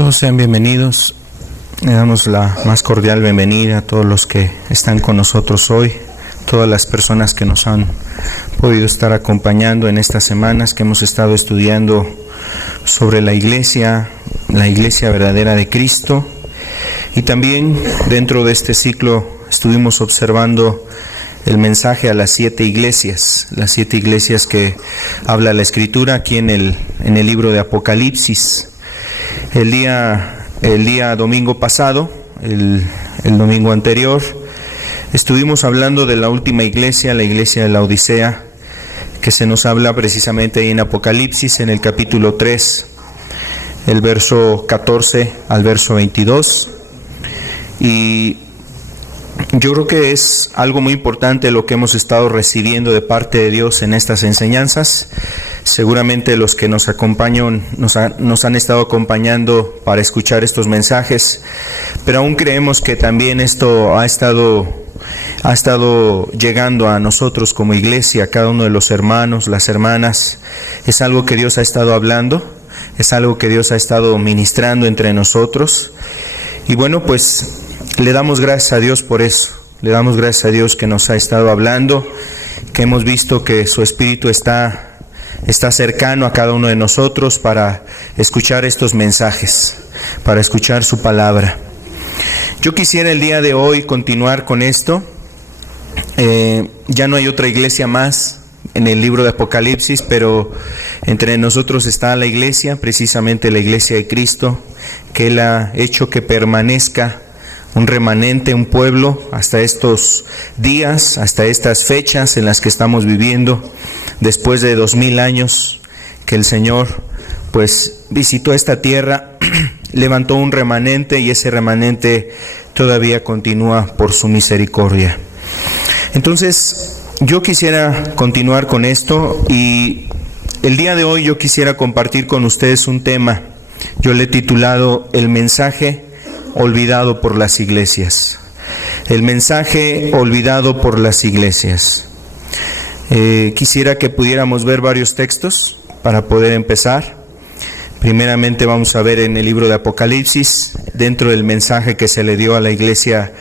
Todos sean bienvenidos. Le damos la más cordial bienvenida a todos los que están con nosotros hoy, todas las personas que nos han podido estar acompañando en estas semanas que hemos estado estudiando sobre la iglesia verdadera de Cristo. Y también dentro de este ciclo estuvimos observando el mensaje a las 7 iglesias, las 7 iglesias que habla la Escritura aquí en el libro de Apocalipsis. El día domingo pasado, el domingo anterior, estuvimos hablando de la última iglesia, la iglesia de la Odisea, que se nos habla precisamente ahí en Apocalipsis, en el capítulo 3, el verso 14 al verso 22. Y yo creo que es algo muy importante lo que hemos estado recibiendo de parte de Dios en estas enseñanzas. Seguramente los que nos acompañan, nos han estado acompañando para escuchar estos mensajes, pero aún creemos que también esto ha estado llegando a nosotros como iglesia, a cada uno de los hermanos, las hermanas. Es algo que Dios ha estado hablando, es algo que Dios ha estado ministrando entre nosotros. Y bueno, pues le damos gracias a Dios por eso. Le damos gracias a Dios que nos ha estado hablando, que hemos visto que su Espíritu está cercano a cada uno de nosotros para escuchar estos mensajes, para escuchar su palabra. Yo quisiera el día de hoy continuar con esto. Ya no hay otra iglesia más en el libro de Apocalipsis, pero entre nosotros está la iglesia, precisamente la iglesia de Cristo, que Él ha hecho que permanezca un remanente, un pueblo, hasta estos días, hasta estas fechas en las que estamos viviendo, después de 2000 años que el Señor pues visitó esta tierra, levantó un remanente y ese remanente todavía continúa por su misericordia. Entonces, yo quisiera continuar con esto y el día de hoy yo quisiera compartir con ustedes un tema. Yo le he titulado El mensaje olvidado por las iglesias. El mensaje olvidado por las iglesias. Quisiera que pudiéramos ver varios textos para poder empezar. Primeramente vamos a ver en el libro de Apocalipsis, dentro del mensaje que se le dio a la iglesia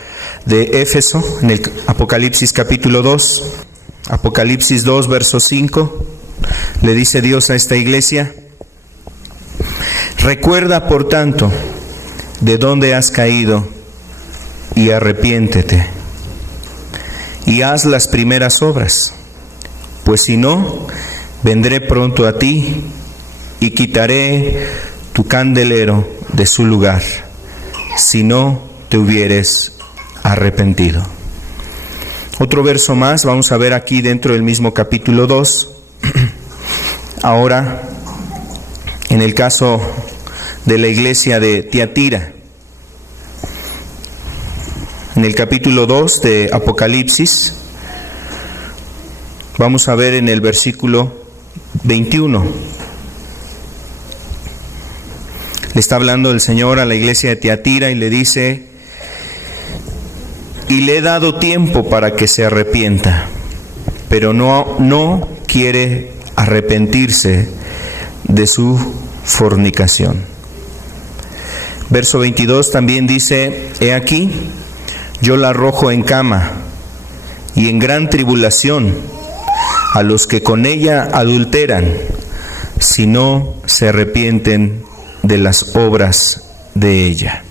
de Éfeso, en el Apocalipsis capítulo 2, Apocalipsis 2, verso 5, le dice Dios a esta iglesia: recuerda por tanto de dónde has caído y arrepiéntete y haz las primeras obras, pues si no, vendré pronto a ti y quitaré tu candelero de su lugar, si no te hubieres arrepentido. Otro verso más, vamos a ver aquí dentro del mismo capítulo 2, ahora en el caso de la iglesia de Tiatira. En el capítulo 2 de Apocalipsis, vamos a ver en el versículo 21. Le está hablando el Señor a la iglesia de Tiatira y le dice: y le he dado tiempo para que se arrepienta, pero no quiere arrepentirse de su fornicación. Verso 22 también dice: he aquí, yo la arrojo en cama y en gran tribulación a los que con ella adulteran, si no se arrepienten de las obras de ella.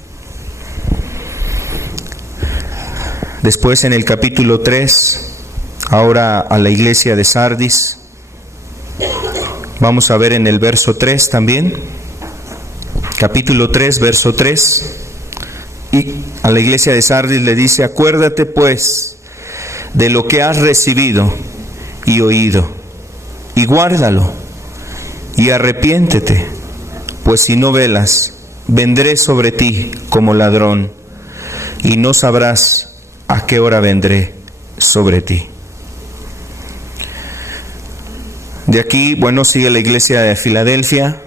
Después en el capítulo 3, ahora a la iglesia de Sardis, vamos a ver en el verso 3 también, capítulo 3, verso 3, y a la iglesia de Sardis le dice: acuérdate pues de lo que has recibido y oído, y guárdalo, y arrepiéntete, pues si no velas, vendré sobre ti como ladrón, y no sabrás a qué hora vendré sobre ti. De aquí, bueno, sigue la iglesia de Filadelfia,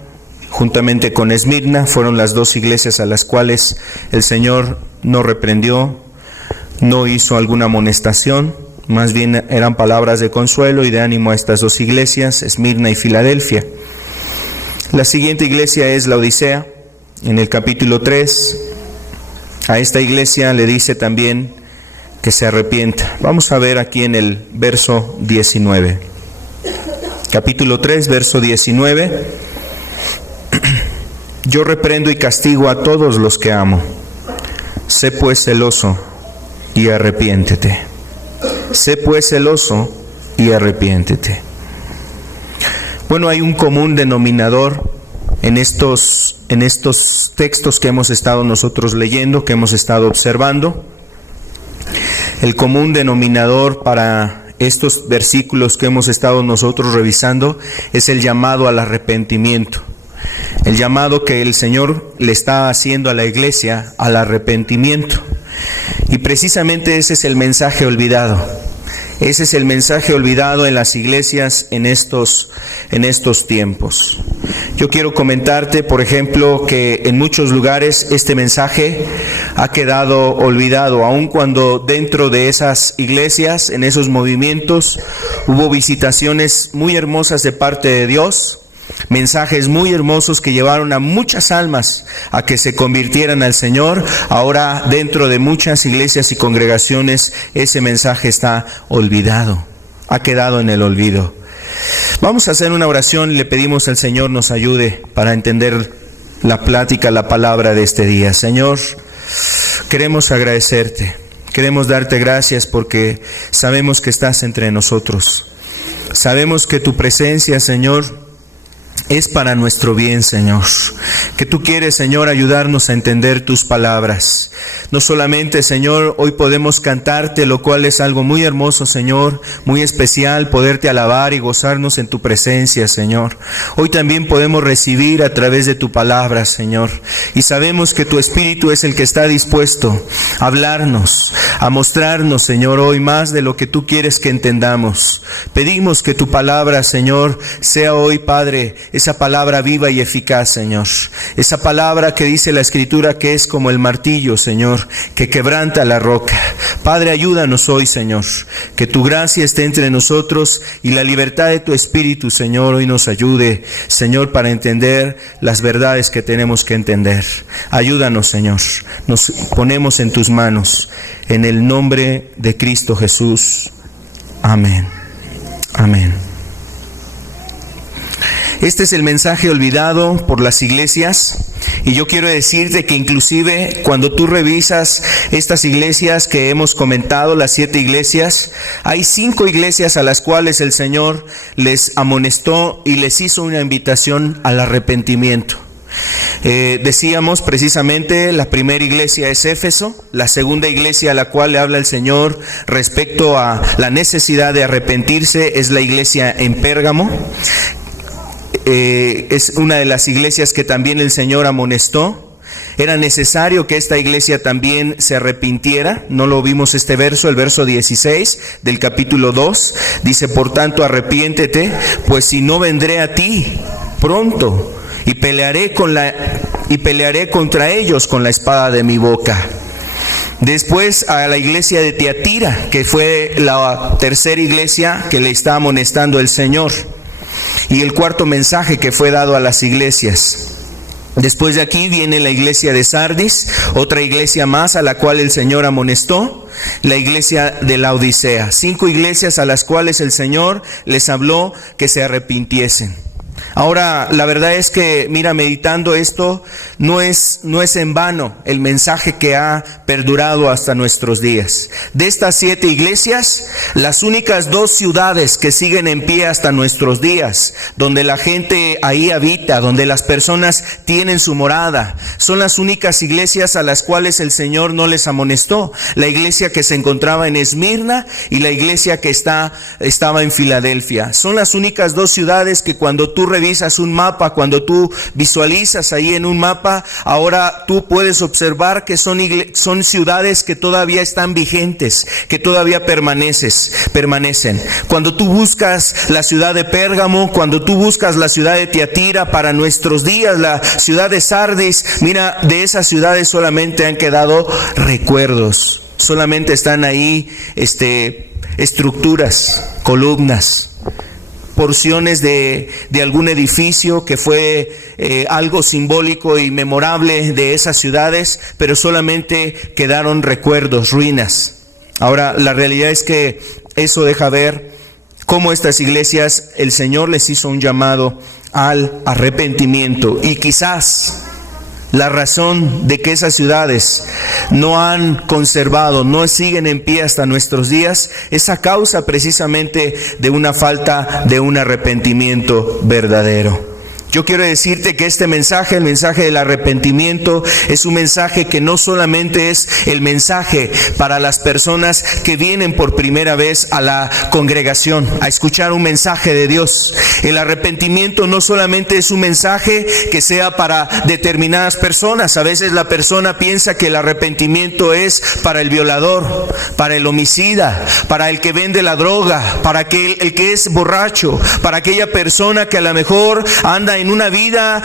juntamente con Esmirna. Fueron las dos iglesias a las cuales el Señor no reprendió, no hizo alguna amonestación, más bien eran palabras de consuelo y de ánimo a estas dos iglesias, Esmirna y Filadelfia. La siguiente iglesia es la Odisea, en el capítulo 3, a esta iglesia le dice también que se arrepienta. Vamos a ver aquí en el verso 19. Capítulo 3, verso 19. Yo reprendo y castigo a todos los que amo. Sé pues celoso y arrepiéntete. Sé pues celoso y arrepiéntete. Bueno, hay un común denominador en estos textos que hemos estado nosotros leyendo, que hemos estado observando. El común denominador para estos versículos que hemos estado nosotros revisando es el llamado al arrepentimiento. El llamado que el Señor le está haciendo a la iglesia al arrepentimiento. Y precisamente ese es el mensaje olvidado. Ese es el mensaje olvidado en las iglesias en estos tiempos. Yo quiero comentarte, por ejemplo, que en muchos lugares este mensaje ha quedado olvidado, aun cuando dentro de esas iglesias, en esos movimientos, hubo visitaciones muy hermosas de parte de Dios, mensajes muy hermosos que llevaron a muchas almas a que se convirtieran al Señor. Ahora dentro de muchas iglesias y congregaciones ese mensaje está olvidado, ha quedado en el olvido. Vamos a hacer una oración y le pedimos al Señor nos ayude para entender la plática, la palabra de este día. Señor, queremos agradecerte, queremos darte gracias porque sabemos que estás entre nosotros. Sabemos que tu presencia, Señor, es para nuestro bien, Señor. Que tú quieres, Señor, ayudarnos a entender tus palabras. No solamente, Señor, hoy podemos cantarte, lo cual es algo muy hermoso, Señor, muy especial, poderte alabar y gozarnos en tu presencia, Señor. Hoy también podemos recibir a través de tu palabra, Señor. Y sabemos que tu Espíritu es el que está dispuesto a hablarnos, a mostrarnos, Señor, hoy más de lo que tú quieres que entendamos. Pedimos que tu palabra, Señor, sea hoy, Padre, esa palabra viva y eficaz, Señor. Esa palabra que dice la Escritura que es como el martillo, Señor, que quebranta la roca. Padre, ayúdanos hoy, Señor. Que tu gracia esté entre nosotros y la libertad de tu Espíritu, Señor, hoy nos ayude, Señor, para entender las verdades que tenemos que entender. Ayúdanos, Señor. Nos ponemos en tus manos. En el nombre de Cristo Jesús. Amén. Amén. Este es el mensaje olvidado por las iglesias, y yo quiero decirte que inclusive cuando tú revisas estas iglesias que hemos comentado, las 7 iglesias, hay 5 iglesias a las cuales el Señor les amonestó y les hizo una invitación al arrepentimiento. Decíamos precisamente, la primera iglesia es Éfeso, la segunda iglesia a la cual le habla el Señor respecto a la necesidad de arrepentirse es la iglesia en Pérgamo. Es una de las iglesias que también el Señor amonestó. Era necesario que esta iglesia también se arrepintiera. No lo vimos este verso, el verso 16 del capítulo 2. Dice, por tanto, arrepiéntete, pues si no vendré a ti pronto y pelearé contra ellos con la espada de mi boca. Después a la iglesia de Tiatira, que fue la tercera iglesia que le está amonestando el Señor. Y el cuarto mensaje que fue dado a las iglesias. Después de aquí viene la iglesia de Sardis, otra iglesia más a la cual el Señor amonestó, la iglesia de Laodicea. 5 iglesias a las cuales el Señor les habló que se arrepintiesen. Ahora, la verdad es que, mira, meditando esto, no es en vano el mensaje que ha perdurado hasta nuestros días. De estas 7 iglesias, las únicas 2 ciudades que siguen en pie hasta nuestros días, donde la gente ahí habita, donde las personas tienen su morada, son las únicas iglesias a las cuales el Señor no les amonestó. La iglesia que se encontraba en Esmirna y la iglesia que estaba en Filadelfia. Son las únicas 2 ciudades que cuando tú revisas un mapa, cuando tú visualizas ahí en un mapa, ahora tú puedes observar que son ciudades que todavía están vigentes, que todavía permanecen. Cuando tú buscas la ciudad de Pérgamo, cuando tú buscas la ciudad de Tiatira para nuestros días, la ciudad de Sardis, mira, de esas ciudades solamente han quedado recuerdos, solamente están ahí estructuras, columnas. porciones de algún edificio que fue algo simbólico y memorable de esas ciudades, pero solamente quedaron recuerdos, ruinas. Ahora, la realidad es que eso deja ver cómo estas iglesias, el Señor les hizo un llamado al arrepentimiento, y quizás la razón de que esas ciudades no han conservado, no siguen en pie hasta nuestros días, es a causa precisamente de una falta de un arrepentimiento verdadero. Yo quiero decirte que este mensaje, el mensaje del arrepentimiento, es un mensaje que no solamente es el mensaje para las personas que vienen por primera vez a la congregación a escuchar un mensaje de Dios. El arrepentimiento no solamente es un mensaje que sea para determinadas personas. A veces la persona piensa que el arrepentimiento es para el violador, para el homicida, para el que vende la droga, para el que es borracho, para aquella persona que a lo mejor anda en una vida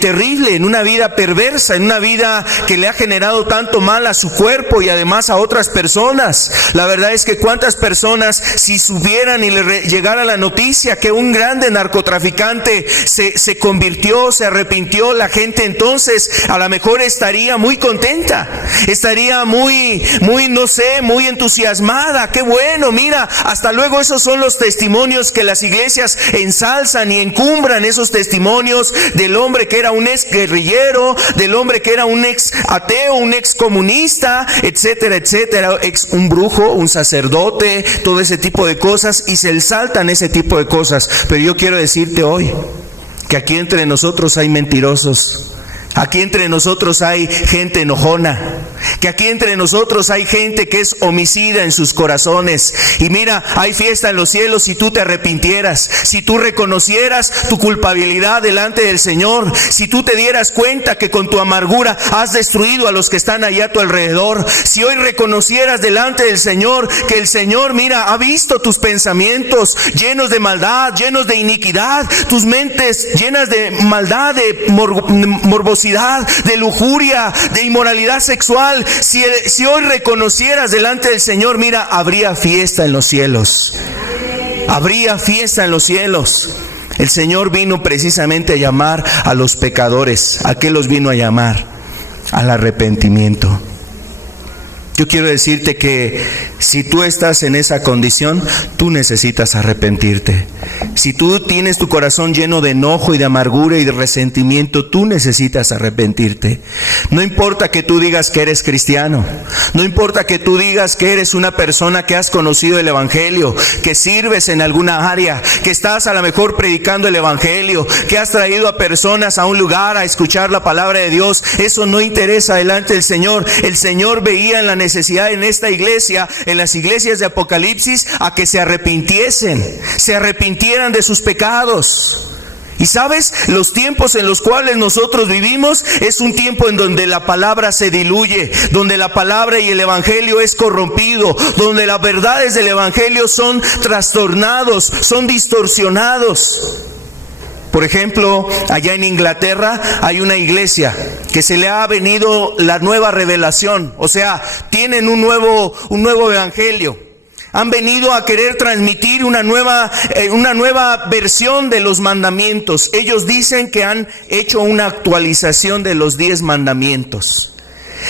terrible, en una vida perversa, en una vida que le ha generado tanto mal a su cuerpo y además a otras personas. La verdad es que cuántas personas, si supieran y le llegara la noticia que un grande narcotraficante se convirtió, se arrepintió, la gente entonces a lo mejor estaría muy contenta, estaría muy entusiasmada. Qué bueno, mira, hasta luego esos son los testimonios que las iglesias ensalzan y encumbran, esos testimonios del hombre que era un ex guerrillero, del hombre que era un ex ateo, un ex comunista, etcétera, etcétera, un brujo, un sacerdote, todo ese tipo de cosas, y se exaltan ese tipo de cosas. Pero yo quiero decirte hoy que aquí entre nosotros hay mentirosos. Aquí entre nosotros hay gente enojona, que aquí entre nosotros hay gente que es homicida en sus corazones. Y mira, hay fiesta en los cielos si tú te arrepintieras, si tú reconocieras tu culpabilidad delante del Señor, si tú te dieras cuenta que con tu amargura has destruido a los que están allá a tu alrededor, si hoy reconocieras delante del Señor que el Señor, mira, ha visto tus pensamientos llenos de maldad, llenos de iniquidad, tus mentes llenas de maldad, de morbosidad, de lujuria, de inmoralidad sexual. Si hoy reconocieras delante del Señor, mira, habría fiesta en los cielos. Habría fiesta en los cielos. El Señor vino precisamente a llamar a los pecadores. ¿A qué los vino a llamar? Al arrepentimiento. Yo quiero decirte que si tú estás en esa condición, tú necesitas arrepentirte. Si tú tienes tu corazón lleno de enojo y de amargura y de resentimiento, tú necesitas arrepentirte. No importa que tú digas que eres cristiano, no importa que tú digas que eres una persona que has conocido el Evangelio, que sirves en alguna área, que estás a lo mejor predicando el Evangelio, que has traído a personas a un lugar a escuchar la palabra de Dios. Eso no interesa delante del Señor. El Señor veía en la necesidad en esta iglesia, en las iglesias de Apocalipsis, a que se arrepintieran de sus pecados. Y sabes, los tiempos en los cuales nosotros vivimos es un tiempo en donde la palabra se diluye, donde la palabra y el Evangelio es corrompido, donde las verdades del Evangelio son trastornados, son distorsionados. Por ejemplo, allá en Inglaterra hay una iglesia que se le ha venido la nueva revelación, o sea, tienen un nuevo evangelio. Han venido a querer transmitir una nueva versión de los mandamientos. Ellos dicen que han hecho una actualización de los 10 mandamientos.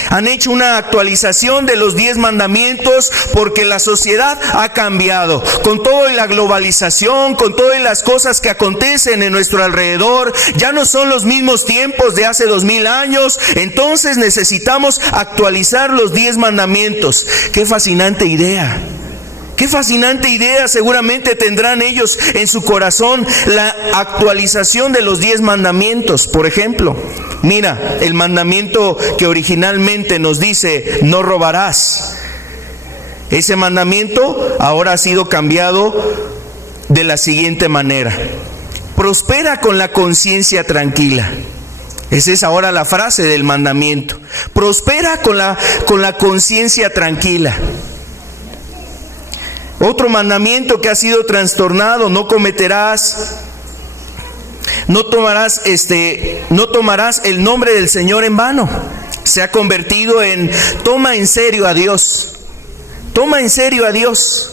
Han hecho una actualización de los 10 mandamientos porque la sociedad ha cambiado. Con toda la globalización, con todas las cosas que acontecen en nuestro alrededor, ya no son los mismos tiempos de hace 2000 años. Entonces necesitamos actualizar los 10 mandamientos. ¡Qué fascinante idea! Qué fascinante idea, seguramente tendrán ellos en su corazón la actualización de los 10 mandamientos. Por ejemplo, mira, el mandamiento que originalmente nos dice, no robarás. Ese mandamiento ahora ha sido cambiado de la siguiente manera: prospera con la conciencia tranquila. Esa es ahora la frase del mandamiento. Prospera con la conciencia tranquila. Otro mandamiento que ha sido trastornado: no cometerás, no tomarás el nombre del Señor en vano. Se ha convertido en toma en serio a Dios. Toma en serio a Dios.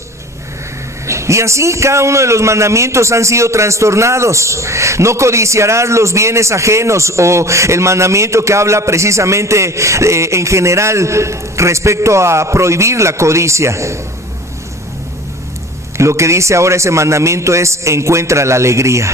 Y así cada uno de los mandamientos han sido trastornados. No codiciarás los bienes ajenos, o el mandamiento que habla precisamente en general respecto a prohibir la codicia. Lo que dice ahora ese mandamiento es: encuentra la alegría.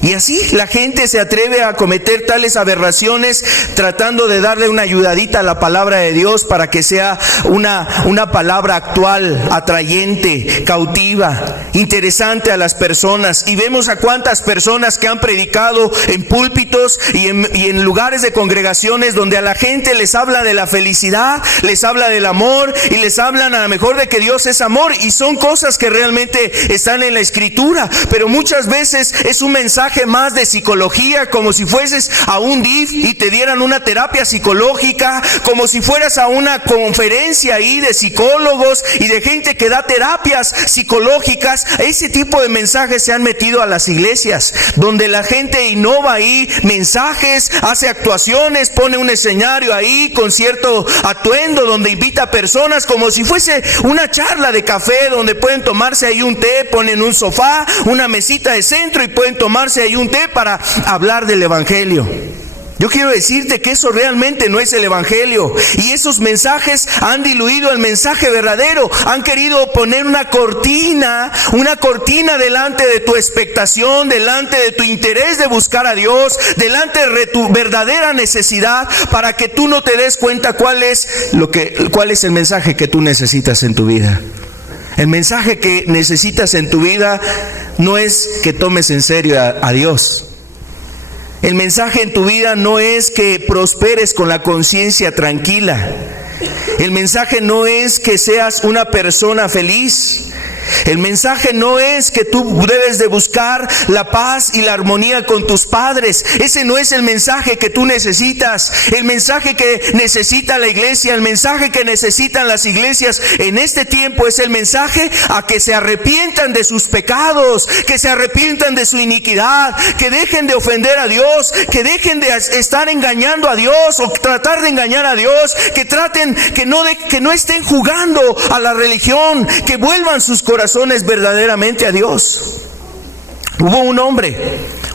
Y así la gente se atreve a cometer tales aberraciones, tratando de darle una ayudadita a la palabra de Dios para que sea una palabra actual, atrayente, cautiva, interesante a las personas. Y vemos a cuántas personas que han predicado en púlpitos y en lugares de congregaciones donde a la gente les habla de la felicidad, les habla del amor y les hablan a lo mejor de que Dios es amor, y son cosas que realmente están en la Escritura, pero muchas veces es un mensaje más de psicología, como si fueses a un DIF y te dieran una terapia psicológica, como si fueras a una conferencia ahí de psicólogos y de gente que da terapias psicológicas. Ese tipo de mensajes se han metido a las iglesias, donde la gente innova ahí mensajes, hace actuaciones, pone un escenario ahí con cierto atuendo, donde invita a personas como si fuese una charla de café, donde pueden tomarse ahí un té, ponen un sofá, una mesita de centro y pueden tomarse ahí un té para hablar del evangelio. Yo quiero decirte que eso realmente no es el evangelio, y esos mensajes han diluido el mensaje verdadero. Han querido poner una cortina delante de tu expectación, delante de tu interés de buscar a Dios, delante de tu verdadera necesidad, para que tú no te des cuenta cuál es el mensaje que tú necesitas en tu vida. El mensaje que necesitas en tu vida no es que tomes en serio a Dios. El mensaje en tu vida no es que prosperes con la conciencia tranquila. El mensaje no es que seas una persona feliz. El mensaje no es que tú debes de buscar la paz y la armonía con tus padres. Ese no es el mensaje que tú necesitas. El mensaje que necesita la iglesia, el mensaje que necesitan las iglesias en este tiempo es el mensaje a que se arrepientan de sus pecados, que se arrepientan de su iniquidad, que dejen de ofender a Dios, que dejen de estar engañando a Dios o tratar de engañar a Dios, que traten, que no estén jugando a la religión, que vuelvan sus corazones verdaderamente a Dios. Hubo un hombre,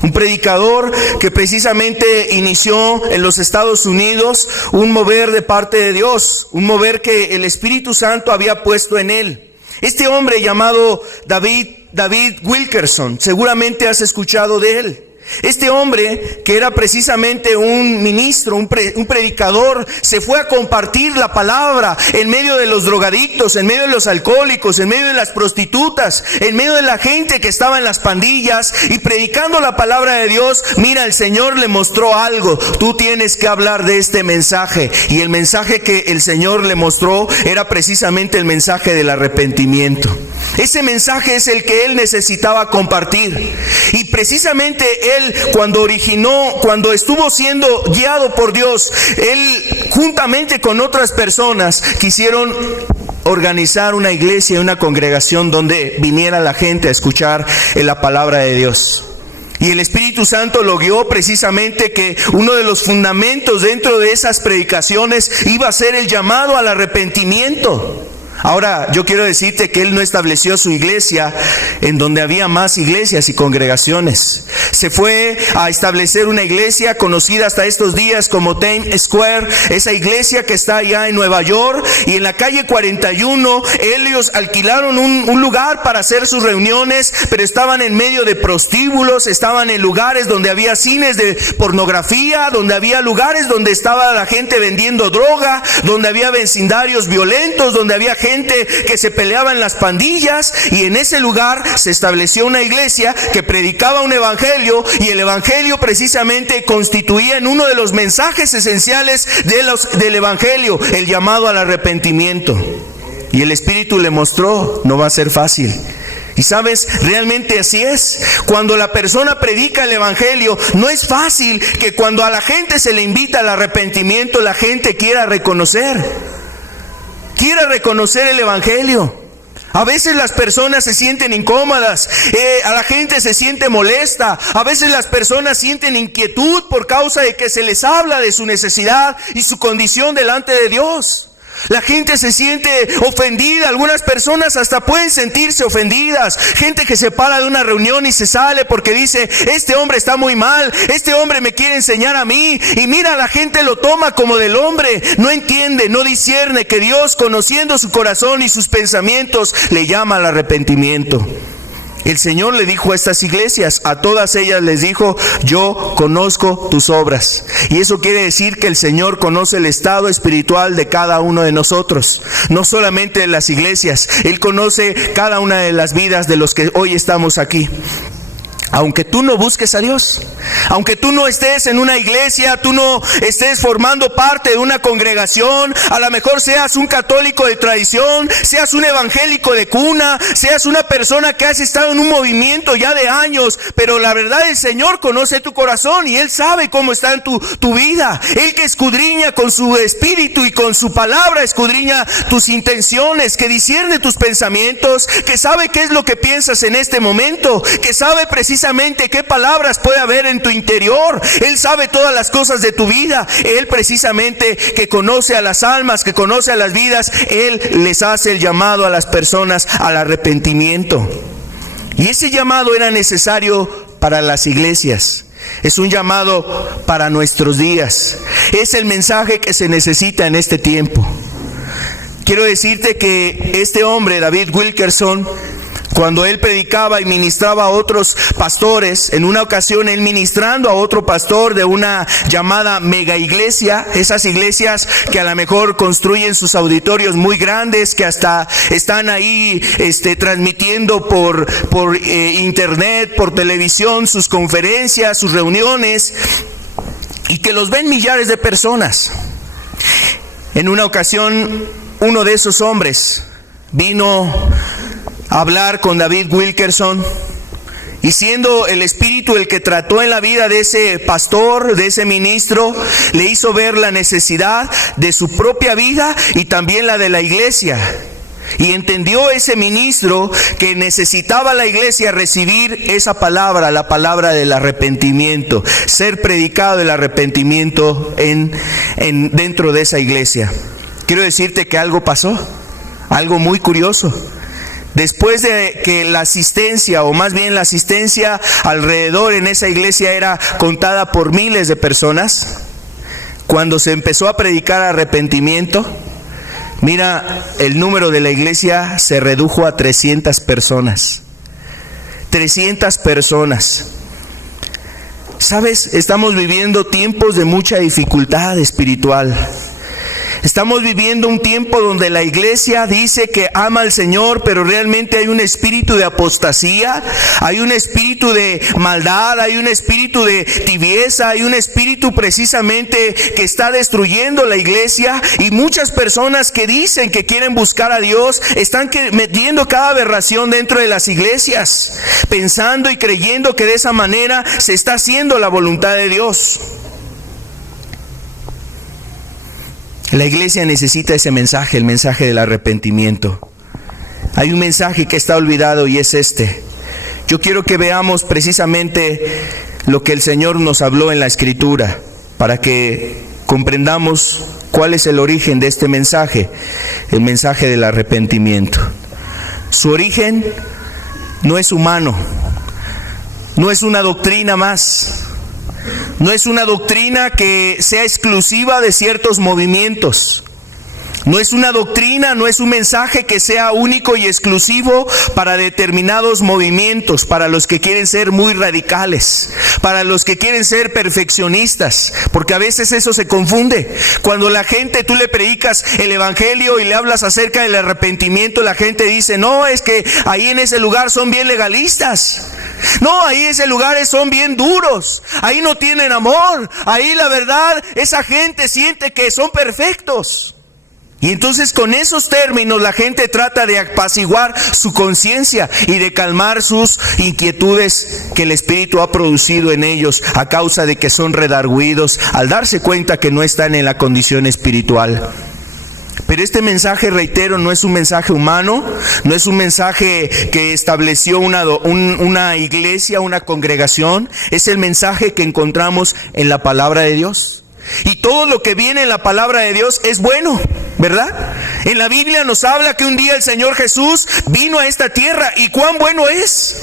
un predicador que precisamente inició en los Estados Unidos un mover de parte de Dios, un mover que el Espíritu Santo había puesto en él. Este hombre llamado David Wilkerson, seguramente has escuchado de él. Este hombre, que era precisamente un ministro, un predicador, se fue a compartir la palabra en medio de los drogadictos, en medio de los alcohólicos, en medio de las prostitutas, en medio de la gente que estaba en las pandillas, y predicando la palabra de Dios. Mira, el Señor le mostró algo: tú tienes que hablar de este mensaje. Y el mensaje que el Señor le mostró era precisamente el mensaje del arrepentimiento. Ese mensaje es el que él necesitaba compartir. Y precisamente él, cuando estuvo siendo guiado por Dios, él juntamente con otras personas quisieron organizar una iglesia y una congregación donde viniera la gente a escuchar la palabra de Dios. Y el Espíritu Santo lo guió precisamente que uno de los fundamentos dentro de esas predicaciones iba a ser el llamado al arrepentimiento. Ahora, yo quiero decirte que él no estableció su iglesia en donde había más iglesias y congregaciones. Se fue a establecer una iglesia conocida hasta estos días como Times Square, esa iglesia que está allá en Nueva York, y en la calle 41 ellos alquilaron un lugar para hacer sus reuniones, pero estaban en medio de prostíbulos, estaban en lugares donde había cines de pornografía, donde había lugares donde estaba la gente vendiendo droga, donde había vecindarios violentos, donde había gente que se peleaba en las pandillas. Y en ese lugar se estableció una iglesia que predicaba un evangelio, y el evangelio precisamente constituía en uno de los mensajes esenciales del evangelio el llamado al arrepentimiento. Y el Espíritu le mostró: no va a ser fácil. Y sabes, realmente así es. Cuando la persona predica el evangelio, no es fácil que cuando a la gente se le invita al arrepentimiento, la gente quiera reconocer el evangelio. A veces las personas se sienten incómodas, a la gente se siente molesta, a veces las personas sienten inquietud por causa de que se les habla de su necesidad y su condición delante de Dios. La gente se siente ofendida, algunas personas hasta pueden sentirse ofendidas. Gente que se para de una reunión y se sale porque dice, este hombre está muy mal, este hombre me quiere enseñar a mí. Y mira, la gente lo toma como del hombre, no entiende, no discierne que Dios, conociendo su corazón y sus pensamientos, le llama al arrepentimiento. El Señor le dijo a estas iglesias, a todas ellas les dijo, yo conozco tus obras. Y eso quiere decir que el Señor conoce el estado espiritual de cada uno de nosotros. No solamente de las iglesias, Él conoce cada una de las vidas de los que hoy estamos aquí. Aunque tú no busques a Dios, aunque tú no estés en una iglesia, tú no estés formando parte de una congregación, a lo mejor seas un católico de tradición, seas un evangélico de cuna, seas una persona que has estado en un movimiento ya de años, pero la verdad el Señor conoce tu corazón y Él sabe cómo está en tu vida. Él que escudriña con su espíritu y con su palabra, escudriña tus intenciones, que discierne tus pensamientos, que sabe qué es lo que piensas en este momento, que sabe precisamente qué palabras puede haber en tu interior. Él sabe todas las cosas de tu vida. Él precisamente que conoce a las almas, que conoce a las vidas, Él les hace el llamado a las personas al arrepentimiento. Y ese llamado era necesario para las iglesias. Es un llamado para nuestros días. Es el mensaje que se necesita en este tiempo. Quiero decirte que este hombre, David Wilkerson, cuando él predicaba y ministraba a otros pastores, en una ocasión él ministrando a otro pastor de una llamada mega iglesia, esas iglesias que a lo mejor construyen sus auditorios muy grandes, que hasta están ahí transmitiendo por internet, por televisión, sus conferencias, sus reuniones, y que los ven millares de personas. En una ocasión, uno de esos hombres vino hablar con David Wilkerson, y siendo el Espíritu el que trató en la vida de ese pastor, de ese ministro, le hizo ver la necesidad de su propia vida y también la de la iglesia. Y entendió ese ministro que necesitaba la iglesia recibir esa palabra, la palabra del arrepentimiento, ser predicado el arrepentimiento dentro de esa iglesia. Quiero decirte que algo pasó, algo muy curioso. Después de que la asistencia, o más bien la asistencia alrededor en esa iglesia era contada por miles de personas, cuando se empezó a predicar arrepentimiento, mira, el número de la iglesia se redujo a 300 personas. 300 personas. ¿Sabes? Estamos viviendo tiempos de mucha dificultad espiritual. Estamos viviendo un tiempo donde la iglesia dice que ama al Señor, pero realmente hay un espíritu de apostasía, hay un espíritu de maldad, hay un espíritu de tibieza, hay un espíritu precisamente que está destruyendo la iglesia, y muchas personas que dicen que quieren buscar a Dios están metiendo cada aberración dentro de las iglesias, pensando y creyendo que de esa manera se está haciendo la voluntad de Dios. La iglesia necesita ese mensaje, el mensaje del arrepentimiento. Hay un mensaje que está olvidado y es este. Yo quiero que veamos precisamente lo que el Señor nos habló en la Escritura, para que comprendamos cuál es el origen de este mensaje, el mensaje del arrepentimiento. Su origen no es humano, no es una doctrina más. No es una doctrina que sea exclusiva de ciertos movimientos. No es una doctrina, no es un mensaje que sea único y exclusivo para determinados movimientos, para los que quieren ser muy radicales, para los que quieren ser perfeccionistas, porque a veces eso se confunde. Cuando la gente, tú le predicas el evangelio y le hablas acerca del arrepentimiento, la gente dice, no, es que ahí en ese lugar son bien legalistas. No, ahí ese lugares son bien duros, ahí no tienen amor, ahí la verdad, esa gente siente que son perfectos. Y entonces con esos términos la gente trata de apaciguar su conciencia y de calmar sus inquietudes que el Espíritu ha producido en ellos a causa de que son redargüidos al darse cuenta que no están en la condición espiritual. Pero este mensaje, reitero, no es un mensaje humano, no es un mensaje que estableció una iglesia, una congregación, es el mensaje que encontramos en la palabra de Dios. Y todo lo que viene en la palabra de Dios es bueno, ¿verdad? En la Biblia nos habla que un día el Señor Jesús vino a esta tierra, y cuán bueno es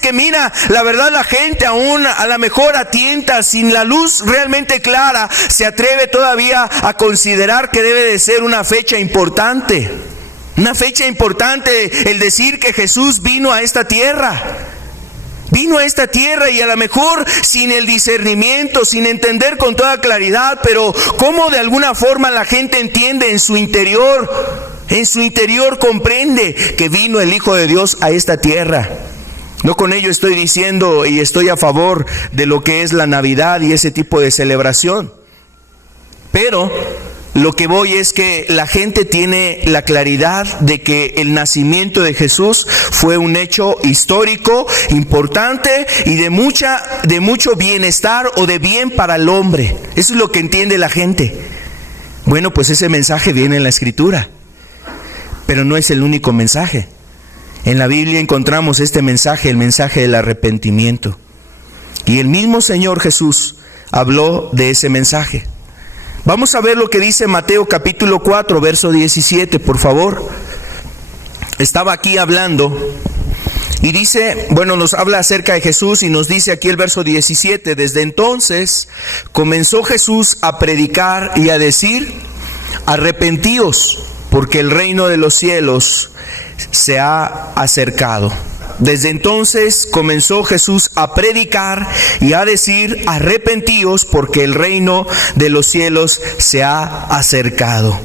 que mira, la verdad la gente aún a lo mejor a tientas, sin la luz realmente clara, se atreve todavía a considerar que debe de ser una fecha importante. Una fecha importante el decir que Jesús vino a esta tierra. Vino a esta tierra y a lo mejor sin el discernimiento, sin entender con toda claridad, pero cómo de alguna forma la gente entiende en su interior comprende que vino el Hijo de Dios a esta tierra. No con ello estoy diciendo y estoy a favor de lo que es la Navidad y ese tipo de celebración, pero lo que voy es que la gente tiene la claridad de que el nacimiento de Jesús fue un hecho histórico, importante y de mucho bienestar o de bien para el hombre. Eso es lo que entiende la gente. Bueno, pues ese mensaje viene en la Escritura, pero no es el único mensaje. En la Biblia encontramos este mensaje, el mensaje del arrepentimiento. Y el mismo Señor Jesús habló de ese mensaje. Vamos a ver lo que dice Mateo capítulo 4, verso 17, por favor. Estaba aquí hablando y dice, nos habla acerca de Jesús y nos dice aquí el verso 17, desde entonces comenzó Jesús a predicar y a decir, arrepentíos, porque el reino de los cielos se ha acercado. Desde entonces comenzó Jesús a predicar y a decir, arrepentíos porque el reino de los cielos se ha acercado.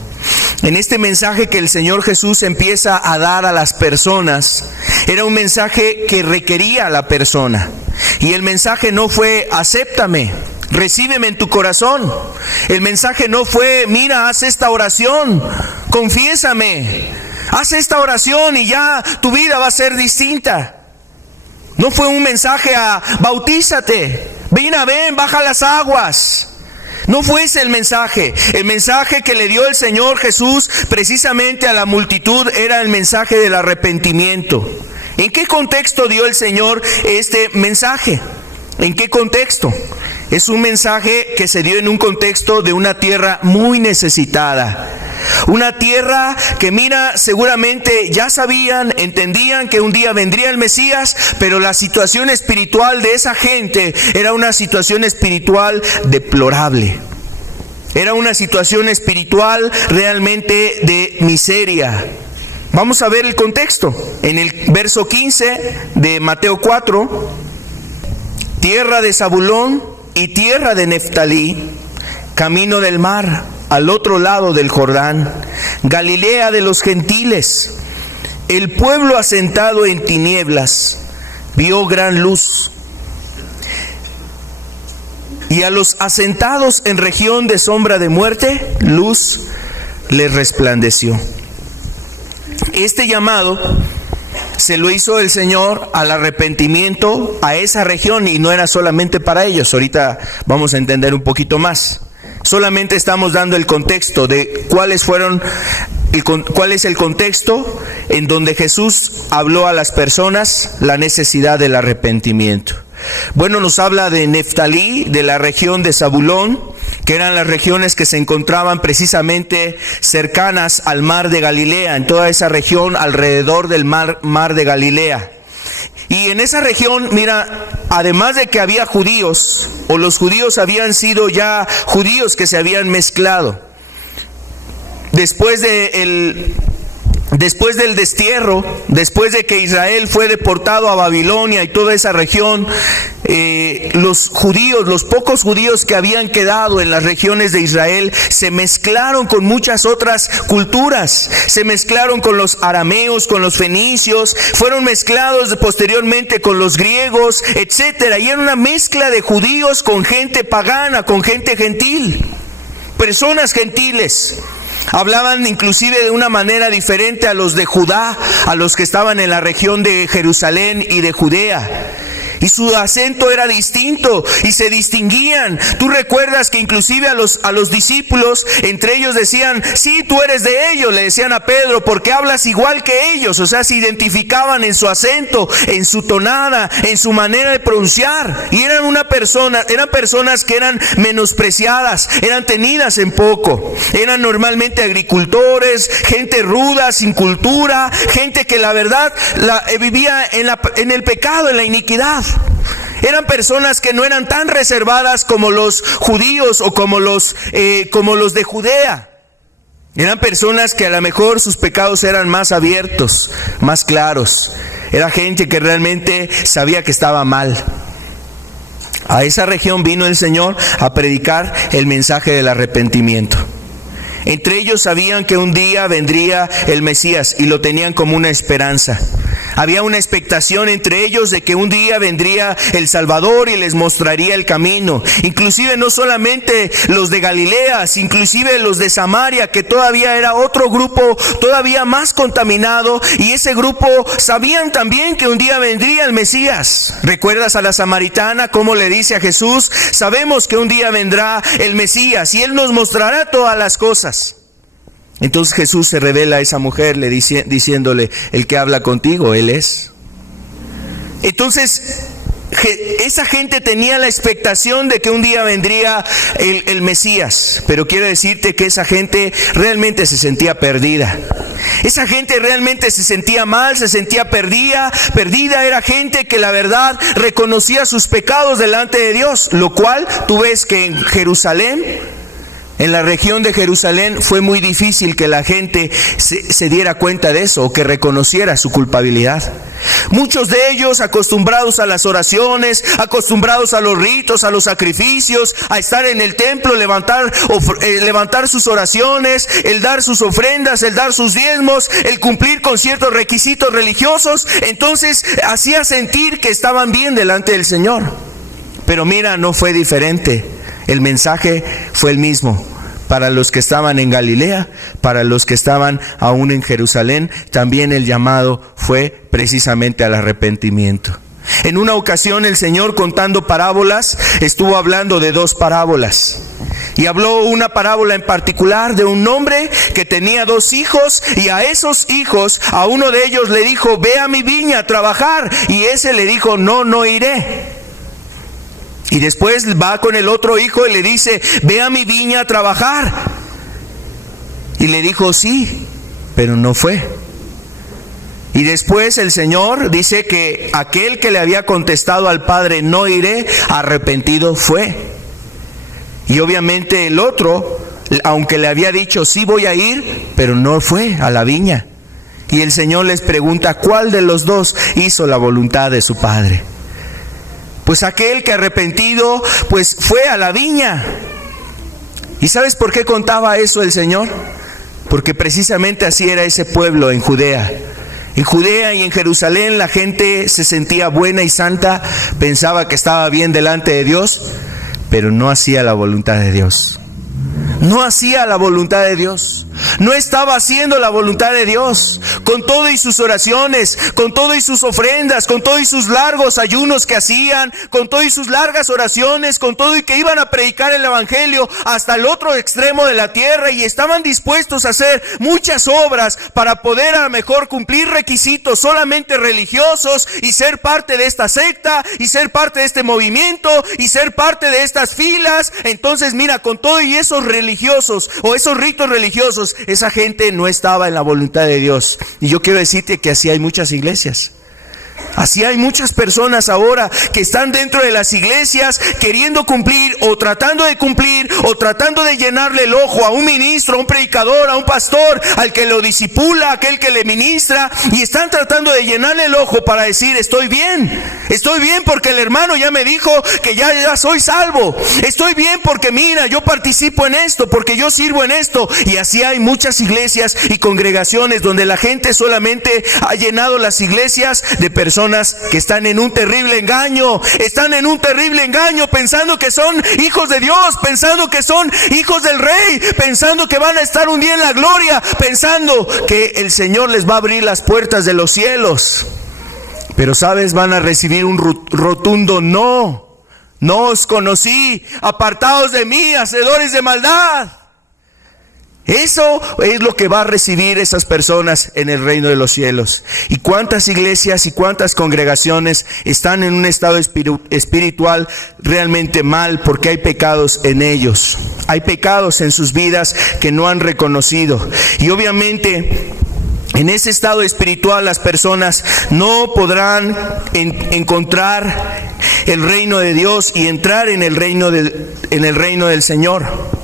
En este mensaje que el Señor Jesús empieza a dar a las personas, era un mensaje que requería a la persona. Y el mensaje no fue, acéptame, recíbeme en tu corazón. El mensaje no fue, mira, haz esta oración, confiésame. Haz esta oración y ya tu vida va a ser distinta. No fue un mensaje a bautízate, ven, baja las aguas. No fue ese el mensaje. El mensaje que le dio el Señor Jesús precisamente a la multitud era el mensaje del arrepentimiento. ¿En qué contexto dio el Señor este mensaje? ¿En qué contexto? Es un mensaje que se dio en un contexto de una tierra muy necesitada. Una tierra que mira, seguramente ya sabían, entendían que un día vendría el Mesías, pero la situación espiritual de esa gente era una situación espiritual deplorable. Era una situación espiritual realmente de miseria. Vamos a ver el contexto. En el verso 15 de Mateo 4, tierra de Zabulón y tierra de Neftalí, camino del mar, al otro lado del Jordán, Galilea de los gentiles. El pueblo asentado en tinieblas vio gran luz, y a los asentados en región de sombra de muerte, luz les resplandeció. Este llamado se lo hizo el Señor al arrepentimiento a esa región, y no era solamente para ellos. Ahorita vamos a entender un poquito más. Solamente estamos dando el contexto de cuál es el contexto en donde Jesús habló a las personas la necesidad del arrepentimiento. Nos habla de Neftalí, de la región de Zabulón, que eran las regiones que se encontraban precisamente cercanas al mar de Galilea, en toda esa región alrededor del mar de Galilea. Y en esa región, mira, además de que había judíos, o los judíos habían sido ya judíos que se habían mezclado. Después del destierro, después de que Israel fue deportado a Babilonia y toda esa región, los pocos judíos que habían quedado en las regiones de Israel se mezclaron con muchas otras culturas, se mezclaron con los arameos, con los fenicios, fueron mezclados posteriormente con los griegos, etcétera, y era una mezcla de judíos con gente pagana, con gente gentil, personas gentiles. Hablaban inclusive de una manera diferente a los de Judá, a los que estaban en la región de Jerusalén y de Judea. Y su acento era distinto y se distinguían. Tú recuerdas que inclusive a los discípulos, entre ellos decían, sí, tú eres de ellos, le decían a Pedro, porque hablas igual que ellos. O sea, se identificaban en su acento, en su tonada, en su manera de pronunciar. Y eran personas que eran menospreciadas, eran tenidas en poco. Eran normalmente agricultores, gente ruda, sin cultura, gente que la verdad vivía en el pecado, en la iniquidad. Eran personas que no eran tan reservadas como los judíos o como los de Judea. Eran personas que a lo mejor sus pecados eran más abiertos, más claros. Era gente que realmente sabía que estaba mal. A esa región vino el Señor a predicar el mensaje del arrepentimiento. Entre ellos sabían que un día vendría el Mesías y lo tenían como una esperanza. Había una expectación entre ellos de que un día vendría el Salvador y les mostraría el camino. Inclusive no solamente los de Galilea, inclusive los de Samaria, que todavía era otro grupo todavía más contaminado, y ese grupo sabían también que un día vendría el Mesías. ¿Recuerdas a la samaritana cómo le dice a Jesús? Sabemos que un día vendrá el Mesías y Él nos mostrará todas las cosas. Entonces Jesús se revela a esa mujer diciéndole, el que habla contigo, Él es. Entonces esa gente tenía la expectación de que un día vendría el Mesías, pero quiero decirte que esa gente realmente se sentía perdida. Esa gente realmente se sentía mal, se sentía perdida. Era gente que la verdad reconocía sus pecados delante de Dios, lo cual tú ves que en Jerusalén, en la región de Jerusalén, fue muy difícil que la gente se diera cuenta de eso o que reconociera su culpabilidad. Muchos de ellos, acostumbrados a las oraciones, acostumbrados a los ritos, a los sacrificios, a estar en el templo, levantar sus oraciones, el dar sus ofrendas, el dar sus diezmos, el cumplir con ciertos requisitos religiosos, entonces hacía sentir que estaban bien delante del Señor. Pero mira, no fue diferente. El mensaje fue el mismo para los que estaban en Galilea, para los que estaban aún en Jerusalén. También el llamado fue precisamente al arrepentimiento. En una ocasión el Señor, contando parábolas, estuvo hablando de 2 parábolas. Y habló una parábola en particular de un hombre que tenía 2 hijos, y a esos hijos, a uno de ellos le dijo, ve a mi viña a trabajar, y ese le dijo, no iré. Y después va con el otro hijo y le dice, ve a mi viña a trabajar. Y le dijo, sí, pero no fue. Y después el Señor dice que aquel que le había contestado al padre, no iré, arrepentido fue. Y obviamente el otro, aunque le había dicho, sí voy a ir, pero no fue a la viña. Y el Señor les pregunta, ¿cuál de los 2 hizo la voluntad de su padre? Pues aquel que arrepentido, pues fue a la viña. ¿Y sabes por qué contaba eso el Señor? Porque precisamente así era ese pueblo en Judea. En Judea y en Jerusalén la gente se sentía buena y santa, pensaba que estaba bien delante de Dios, pero no hacía la voluntad de Dios. No hacía la voluntad de Dios. No estaba haciendo la voluntad de Dios. Con todo y sus oraciones, con todo y sus ofrendas, con todo y sus largos ayunos que hacían, con todo y sus largas oraciones, con todo y que iban a predicar el evangelio hasta el otro extremo de la tierra, y estaban dispuestos a hacer muchas obras para poder a lo mejor cumplir requisitos solamente religiosos y ser parte de esta secta y ser parte de este movimiento y ser parte de estas filas. Entonces mira, con todo y esos religiosos o esos ritos religiosos, esa gente no estaba en la voluntad de Dios. Y yo quiero decirte que así hay muchas iglesias. Así hay muchas personas ahora que están dentro de las iglesias queriendo cumplir o tratando de llenarle el ojo a un ministro, a un predicador, a un pastor, al que lo discipula, a aquel que le ministra, y están tratando de llenarle el ojo para decir, estoy bien porque el hermano ya me dijo que ya soy salvo, estoy bien porque mira, yo participo en esto, porque yo sirvo en esto. Y así hay muchas iglesias y congregaciones donde la gente solamente ha llenado las iglesias de personas que están en un terrible engaño, pensando que son hijos de Dios, pensando que son hijos del Rey, pensando que van a estar un día en la gloria, pensando que el Señor les va a abrir las puertas de los cielos. Pero sabes, van a recibir un rotundo no. No os conocí, apartaos de mí, hacedores de maldad. Eso es lo que va a recibir esas personas en el reino de los cielos. ¿Y cuántas iglesias y cuántas congregaciones están en un estado espiritual realmente mal porque hay pecados en ellos? Hay pecados en sus vidas que no han reconocido. Y obviamente en ese estado espiritual las personas no podrán encontrar el reino de Dios y entrar en el reino del Señor.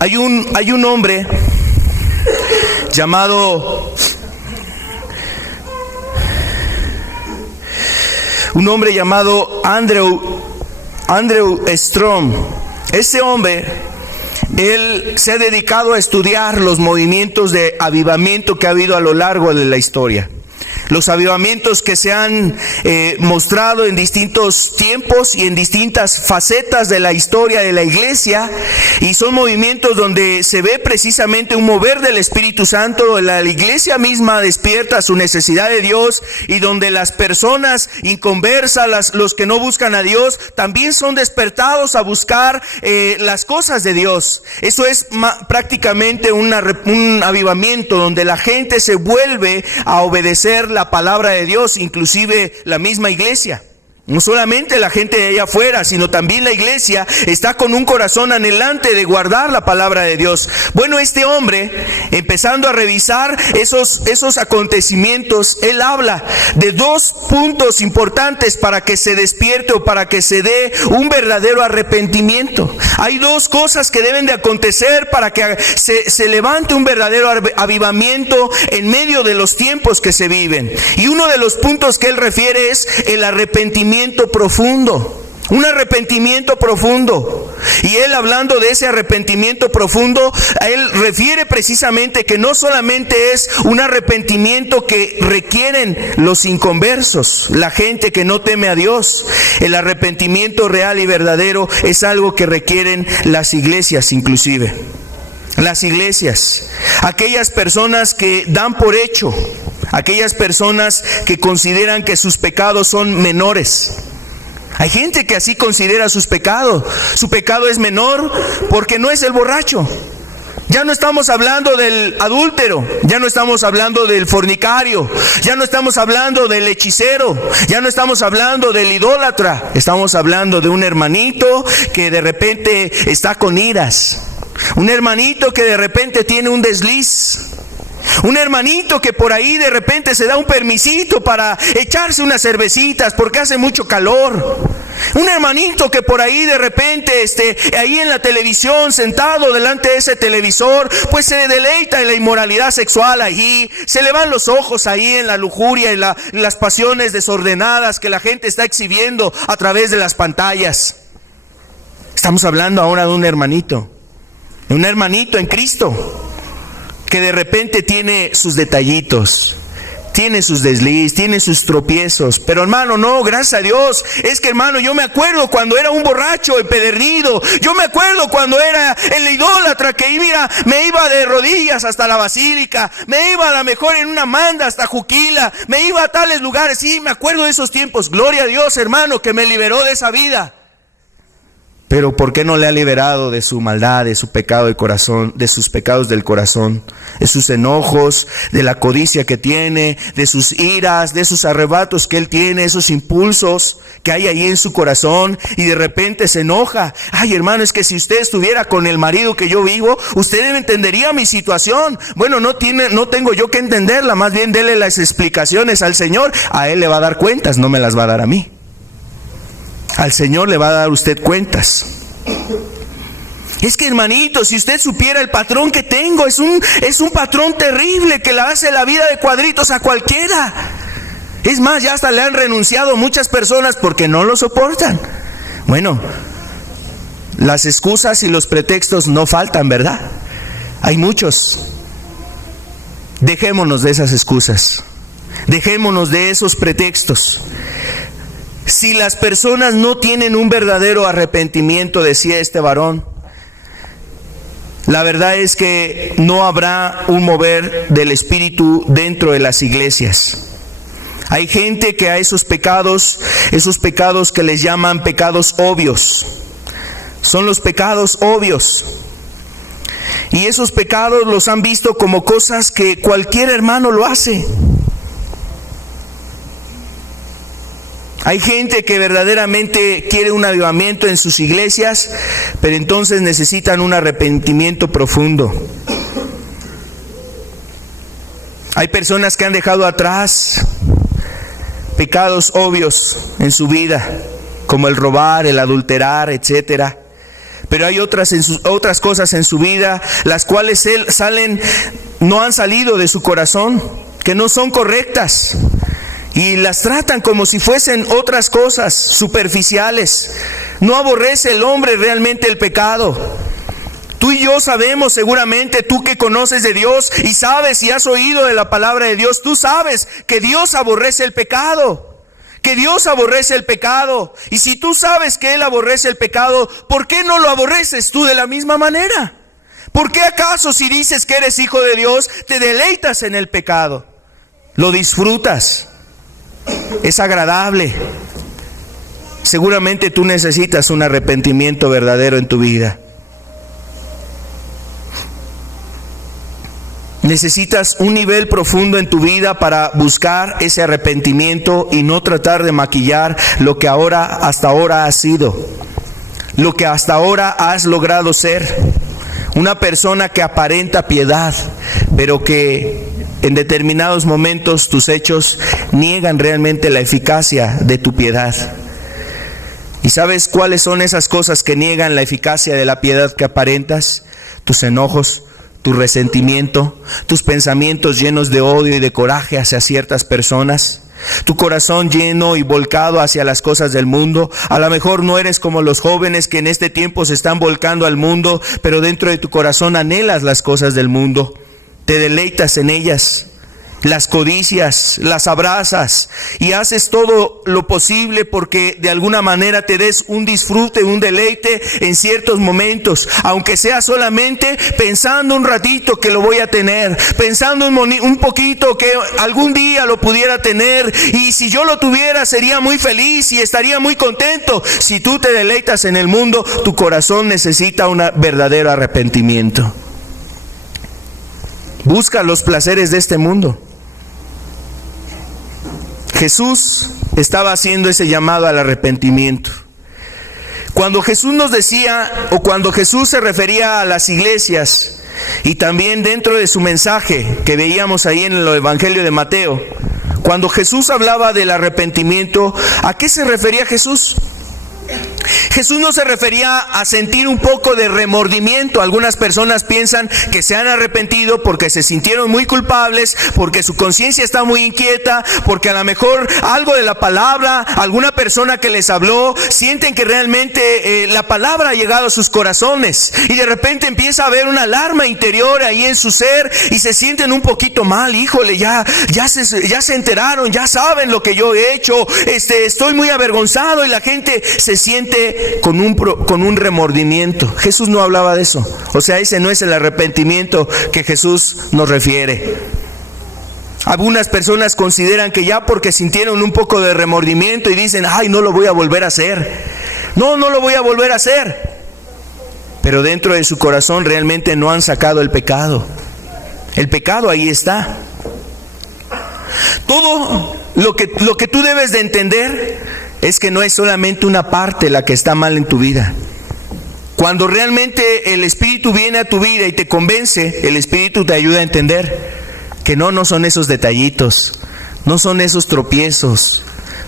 Hay un hombre llamado Andrew Strom. Ese hombre, él se ha dedicado a estudiar los movimientos de avivamiento que ha habido a lo largo de la historia. Los avivamientos que se han mostrado en distintos tiempos y en distintas facetas de la historia de la iglesia, y son movimientos donde se ve precisamente un mover del Espíritu Santo. La iglesia misma despierta su necesidad de Dios, y donde las personas inconversas, los que no buscan a Dios, también son despertados a buscar las cosas de Dios. Eso es prácticamente un avivamiento donde la gente se vuelve a obedecer la palabra de Dios, inclusive la misma iglesia. No solamente la gente de allá afuera, sino también la iglesia está con un corazón anhelante de guardar la palabra de Dios. Bueno, este hombre, empezando a revisar esos acontecimientos, él habla de dos puntos importantes para que se despierte o para que se dé un verdadero arrepentimiento. Hay dos cosas que deben de acontecer para que se levante un verdadero avivamiento en medio de los tiempos que se viven. Y uno de los puntos que él refiere es el arrepentimiento profundo. Un arrepentimiento profundo. Y él, hablando de ese arrepentimiento profundo, él refiere precisamente que no solamente es un arrepentimiento que requieren los inconversos, la gente que no teme a Dios. El arrepentimiento real y verdadero es algo que requieren las iglesias, inclusive. Las iglesias, aquellas personas que dan por hecho, aquellas personas que consideran que sus pecados son menores. Hay gente que así considera sus pecados. Su pecado es menor porque no es el borracho. Ya no estamos hablando del adúltero, ya no estamos hablando del fornicario, ya no estamos hablando del hechicero, ya no estamos hablando del idólatra. Estamos hablando de un hermanito que de repente está con iras. Un hermanito que de repente tiene un desliz. Un hermanito que por ahí de repente se da un permisito para echarse unas cervecitas porque hace mucho calor. Un hermanito que por ahí de repente ahí en la televisión, sentado delante de ese televisor, pues se deleita en la inmoralidad sexual allí. Se le van los ojos ahí en la lujuria y las pasiones desordenadas que la gente está exhibiendo a través de las pantallas. Estamos hablando ahora de un hermanito en Cristo, que de repente tiene sus detallitos, tiene sus desliz, tiene sus tropiezos. Pero hermano, no, gracias a Dios. Es que hermano, yo me acuerdo cuando era un borracho empedernido. Yo me acuerdo cuando era el idólatra que mira, me iba de rodillas hasta la basílica. Me iba a lo mejor en una manda hasta Juquila. Me iba a tales lugares. Sí, me acuerdo de esos tiempos. Gloria a Dios, hermano, que me liberó de esa vida. Pero ¿por qué no le ha liberado de su maldad, de su pecado del corazón, de sus pecados del corazón, de sus enojos, de la codicia que tiene, de sus iras, de esos arrebatos que él tiene, esos impulsos que hay ahí en su corazón, y de repente se enoja? Ay, hermano, es que si usted estuviera con el marido que yo vivo, usted entendería mi situación. Bueno, no tengo yo que entenderla, más bien dele las explicaciones al Señor. A Él le va a dar cuentas, no me las va a dar a mí. Al Señor le va a dar usted cuentas. Es que hermanito, si usted supiera el patrón que tengo, es un patrón terrible que le hace la vida de cuadritos a cualquiera. Es más, ya hasta le han renunciado muchas personas porque no lo soportan. Bueno, las excusas y los pretextos no faltan, ¿verdad? Hay muchos. Dejémonos de esas excusas. Dejémonos de esos pretextos. Si las personas no tienen un verdadero arrepentimiento, decía este varón, la verdad es que no habrá un mover del Espíritu dentro de las iglesias. Hay gente que a esos pecados que les llaman pecados obvios, son los pecados obvios. Y esos pecados los han visto como cosas que cualquier hermano lo hace. Hay gente que verdaderamente quiere un avivamiento en sus iglesias, pero entonces necesitan un arrepentimiento profundo. Hay personas que han dejado atrás pecados obvios en su vida, como el robar, el adulterar, etcétera. Pero hay otras cosas en su vida, las cuales no han salido de su corazón, que no son correctas. Y las tratan como si fuesen otras cosas superficiales. No aborrece el hombre realmente el pecado. Tú y yo sabemos seguramente, tú que conoces de Dios y sabes y has oído de la palabra de Dios, tú sabes que Dios aborrece el pecado. Que Dios aborrece el pecado. Y si tú sabes que Él aborrece el pecado, ¿por qué no lo aborreces tú de la misma manera? ¿Por qué acaso si dices que eres hijo de Dios, te deleitas en el pecado? Lo disfrutas. Es agradable. Seguramente tú necesitas un arrepentimiento verdadero en tu vida. Necesitas un nivel profundo en tu vida para buscar ese arrepentimiento y no tratar de maquillar lo que hasta ahora has sido, lo que hasta ahora has logrado ser. Una persona que aparenta piedad, pero que en determinados momentos tus hechos niegan realmente la eficacia de tu piedad. ¿Y sabes cuáles son esas cosas que niegan la eficacia de la piedad que aparentas? Tus enojos, tu resentimiento, tus pensamientos llenos de odio y de coraje hacia ciertas personas, tu corazón lleno y volcado hacia las cosas del mundo. A lo mejor no eres como los jóvenes que en este tiempo se están volcando al mundo, pero dentro de tu corazón anhelas las cosas del mundo, te deleitas en ellas, las codicias, las abrazas y haces todo lo posible porque de alguna manera te des un disfrute, un deleite en ciertos momentos, aunque sea solamente pensando un ratito que lo voy a tener, pensando un poquito que algún día lo pudiera tener, y si yo lo tuviera sería muy feliz y estaría muy contento. Si tú te deleitas en el mundo, tu corazón necesita un verdadero arrepentimiento. Busca los placeres de este mundo. Jesús estaba haciendo ese llamado al arrepentimiento. Cuando Jesús nos decía, o cuando Jesús se refería a las iglesias, y también dentro de su mensaje que veíamos ahí en el Evangelio de Mateo, cuando Jesús hablaba del arrepentimiento, ¿a qué se refería Jesús? Jesús no se refería a sentir un poco de remordimiento. Algunas personas piensan que se han arrepentido porque se sintieron muy culpables, porque su conciencia está muy inquieta, porque a lo mejor algo de la palabra, alguna persona que les habló, sienten que realmente la palabra ha llegado a sus corazones y de repente empieza a haber una alarma interior ahí en su ser y se sienten un poquito mal. Híjole, ya se enteraron, ya saben lo que yo he hecho, estoy muy avergonzado, y la gente se siente con un remordimiento. Jesús no hablaba de eso. O sea, ese no es el arrepentimiento que Jesús nos refiere. Algunas personas consideran que ya porque sintieron un poco de remordimiento y dicen, ay, no lo voy a volver a hacer. No lo voy a volver a hacer. Pero dentro de su corazón realmente no han sacado el pecado. El pecado ahí está. Todo lo que tú debes de entender es que no es solamente una parte la que está mal en tu vida. Cuando realmente el Espíritu viene a tu vida y te convence, el Espíritu te ayuda a entender que no son esos detallitos, no son esos tropiezos,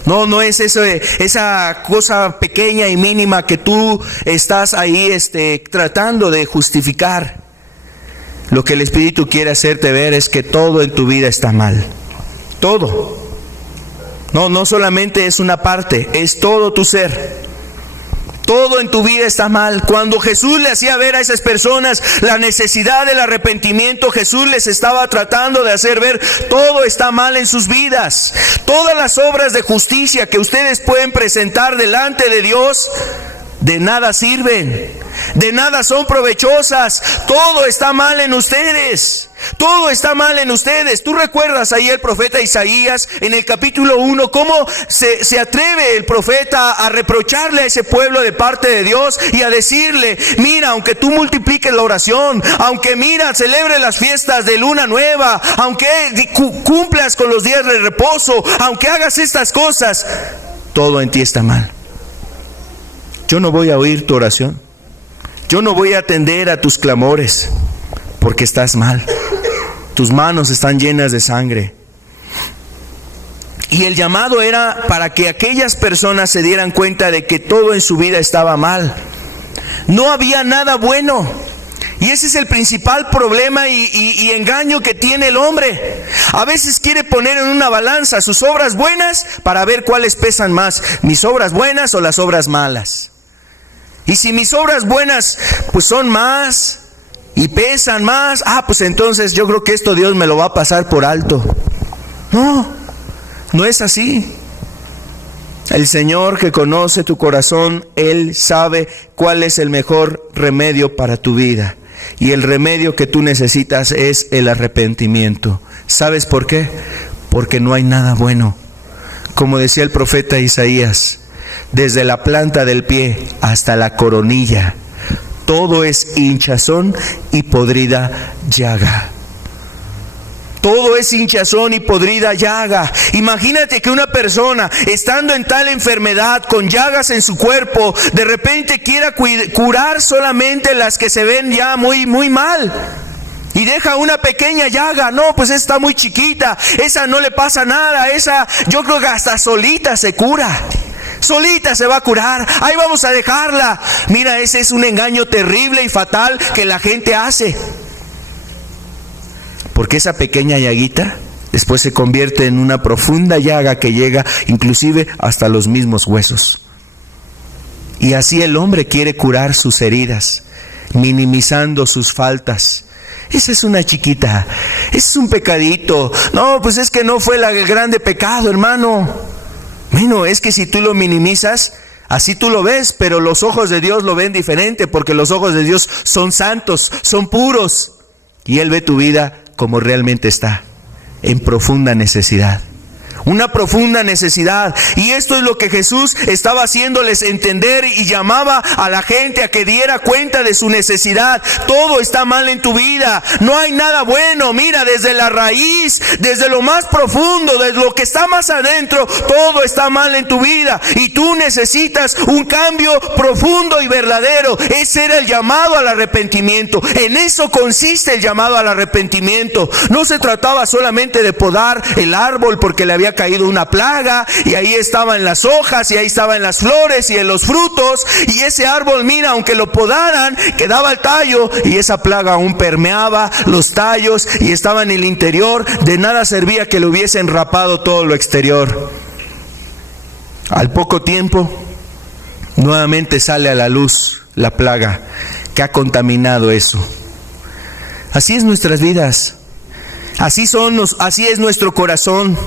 no es eso, esa cosa pequeña y mínima que tú estás ahí tratando de justificar. Lo que el Espíritu quiere hacerte ver es que todo en tu vida está mal, todo. No solamente es una parte, es todo tu ser. Todo en tu vida está mal. Cuando Jesús le hacía ver a esas personas la necesidad del arrepentimiento, Jesús les estaba tratando de hacer ver todo está mal en sus vidas. Todas las obras de justicia que ustedes pueden presentar delante de Dios de nada sirven, de nada son provechosas. Todo está mal en ustedes. Todo está mal en ustedes. Tú recuerdas ahí el profeta Isaías en el capítulo 1, cómo se atreve el profeta a reprocharle a ese pueblo de parte de Dios y a decirle: mira, aunque tú multipliques la oración, aunque mira, celebres las fiestas de luna nueva, aunque cumplas con los días de reposo, aunque hagas estas cosas, todo en ti está mal. Yo no voy a oír tu oración. Yo no voy a atender a tus clamores, porque estás mal. Tus manos están llenas de sangre. Y el llamado era para que aquellas personas se dieran cuenta de que todo en su vida estaba mal. No había nada bueno. Y ese es el principal problema y engaño que tiene el hombre. A veces quiere poner en una balanza sus obras buenas para ver cuáles pesan más, mis obras buenas o las obras malas. Y si mis obras buenas pues son más y pesan más, pues entonces yo creo que esto Dios me lo va a pasar por alto. No, no es así. El Señor, que conoce tu corazón, Él sabe cuál es el mejor remedio para tu vida. Y el remedio que tú necesitas es el arrepentimiento. ¿Sabes por qué? Porque no hay nada bueno. Como decía el profeta Isaías, desde la planta del pie hasta la coronilla, todo es hinchazón y podrida llaga. Todo es hinchazón y podrida llaga. Imagínate que una persona, estando en tal enfermedad, con llagas en su cuerpo, de repente quiera curar solamente las que se ven ya muy mal. Y deja una pequeña llaga. No, pues está muy chiquita, esa no le pasa nada, esa yo creo que hasta solita se cura. Solita se va a curar, ahí vamos a dejarla. Mira, ese es un engaño terrible y fatal que la gente hace. Porque esa pequeña llaguita después se convierte en una profunda llaga que llega inclusive hasta los mismos huesos. Y así el hombre quiere curar sus heridas, minimizando sus faltas. Esa es una chiquita, es un pecadito. No, pues es que no fue el grande pecado, hermano. Bueno, es que si tú lo minimizas, así tú lo ves, pero los ojos de Dios lo ven diferente, porque los ojos de Dios son santos, son puros. Y Él ve tu vida como realmente está, en profunda necesidad. Una profunda necesidad. Y esto es lo que Jesús estaba haciéndoles entender y llamaba a la gente a que diera cuenta de su necesidad. Todo está mal en tu vida, no hay nada bueno. Mira, desde la raíz, desde lo más profundo, desde lo que está más adentro, todo está mal en tu vida. Y tú necesitas un cambio profundo y verdadero. Ese era el llamado al arrepentimiento. En eso consiste el llamado al arrepentimiento. No se trataba solamente de podar el árbol porque le había caído una plaga y ahí estaba en las hojas y ahí estaba en las flores y en los frutos, y ese árbol, mira, aunque lo podaran, quedaba el tallo y esa plaga aún permeaba los tallos y estaba en el interior. De nada servía que le hubiesen rapado todo lo exterior. Al poco tiempo nuevamente sale a la luz la plaga que ha contaminado eso. Así es nuestras vidas. Así es nuestro corazón.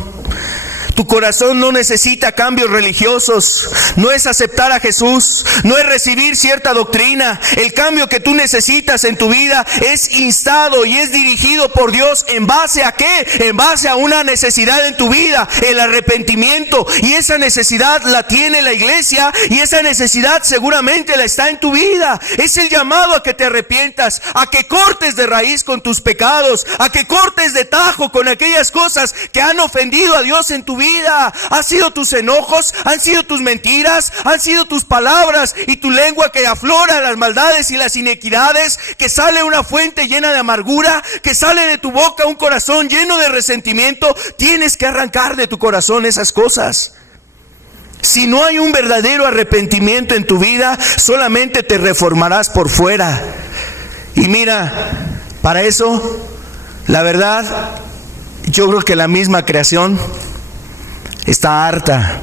Tu corazón no necesita cambios religiosos, no es aceptar a Jesús, no es recibir cierta doctrina. El cambio que tú necesitas en tu vida es instado y es dirigido por Dios. ¿En base a qué? En base a una necesidad en tu vida, el arrepentimiento. Y esa necesidad la tiene la iglesia, y esa necesidad seguramente la está en tu vida. Es el llamado a que te arrepientas, a que cortes de raíz con tus pecados, a que cortes de tajo con aquellas cosas que han ofendido a Dios en tu vida. Han sido tus enojos, han sido tus mentiras, han sido tus palabras y tu lengua que aflora las maldades y las inequidades, que sale una fuente llena de amargura, que sale de tu boca un corazón lleno de resentimiento. Tienes que arrancar de tu corazón esas cosas. Si no hay un verdadero arrepentimiento en tu vida, solamente te reformarás por fuera. Y mira, para eso, la verdad, yo creo que la misma creación está harta,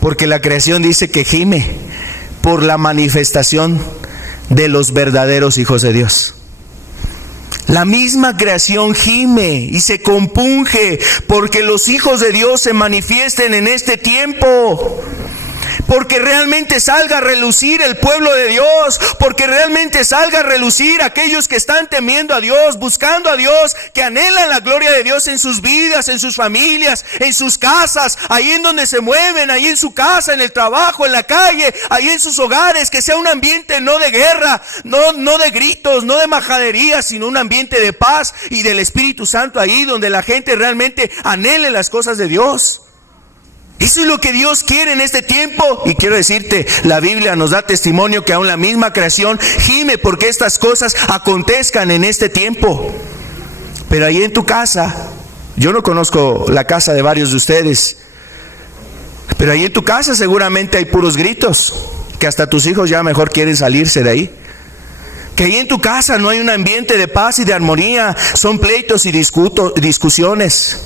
porque la creación dice que gime por la manifestación de los verdaderos hijos de Dios. La misma creación gime y se compunge porque los hijos de Dios se manifiesten en este tiempo. porque realmente salga a relucir el pueblo de Dios, porque realmente salga a relucir aquellos que están temiendo a Dios, buscando a Dios, que anhelan la gloria de Dios en sus vidas, en sus familias, en sus casas, ahí en donde se mueven, ahí en su casa, en el trabajo, en la calle, ahí en sus hogares, que sea un ambiente no de guerra, no de gritos, no de majadería, sino un ambiente de paz y del Espíritu Santo ahí donde la gente realmente anhele las cosas de Dios. Eso es lo que Dios quiere en este tiempo. Y quiero decirte, la Biblia nos da testimonio que aún la misma creación gime porque estas cosas acontezcan en este tiempo. Pero ahí en tu casa, yo no conozco la casa de varios de ustedes, pero ahí en tu casa seguramente hay puros gritos, que hasta tus hijos ya mejor quieren salirse de ahí. Que ahí en tu casa no hay un ambiente de paz y de armonía, son pleitos y discusiones.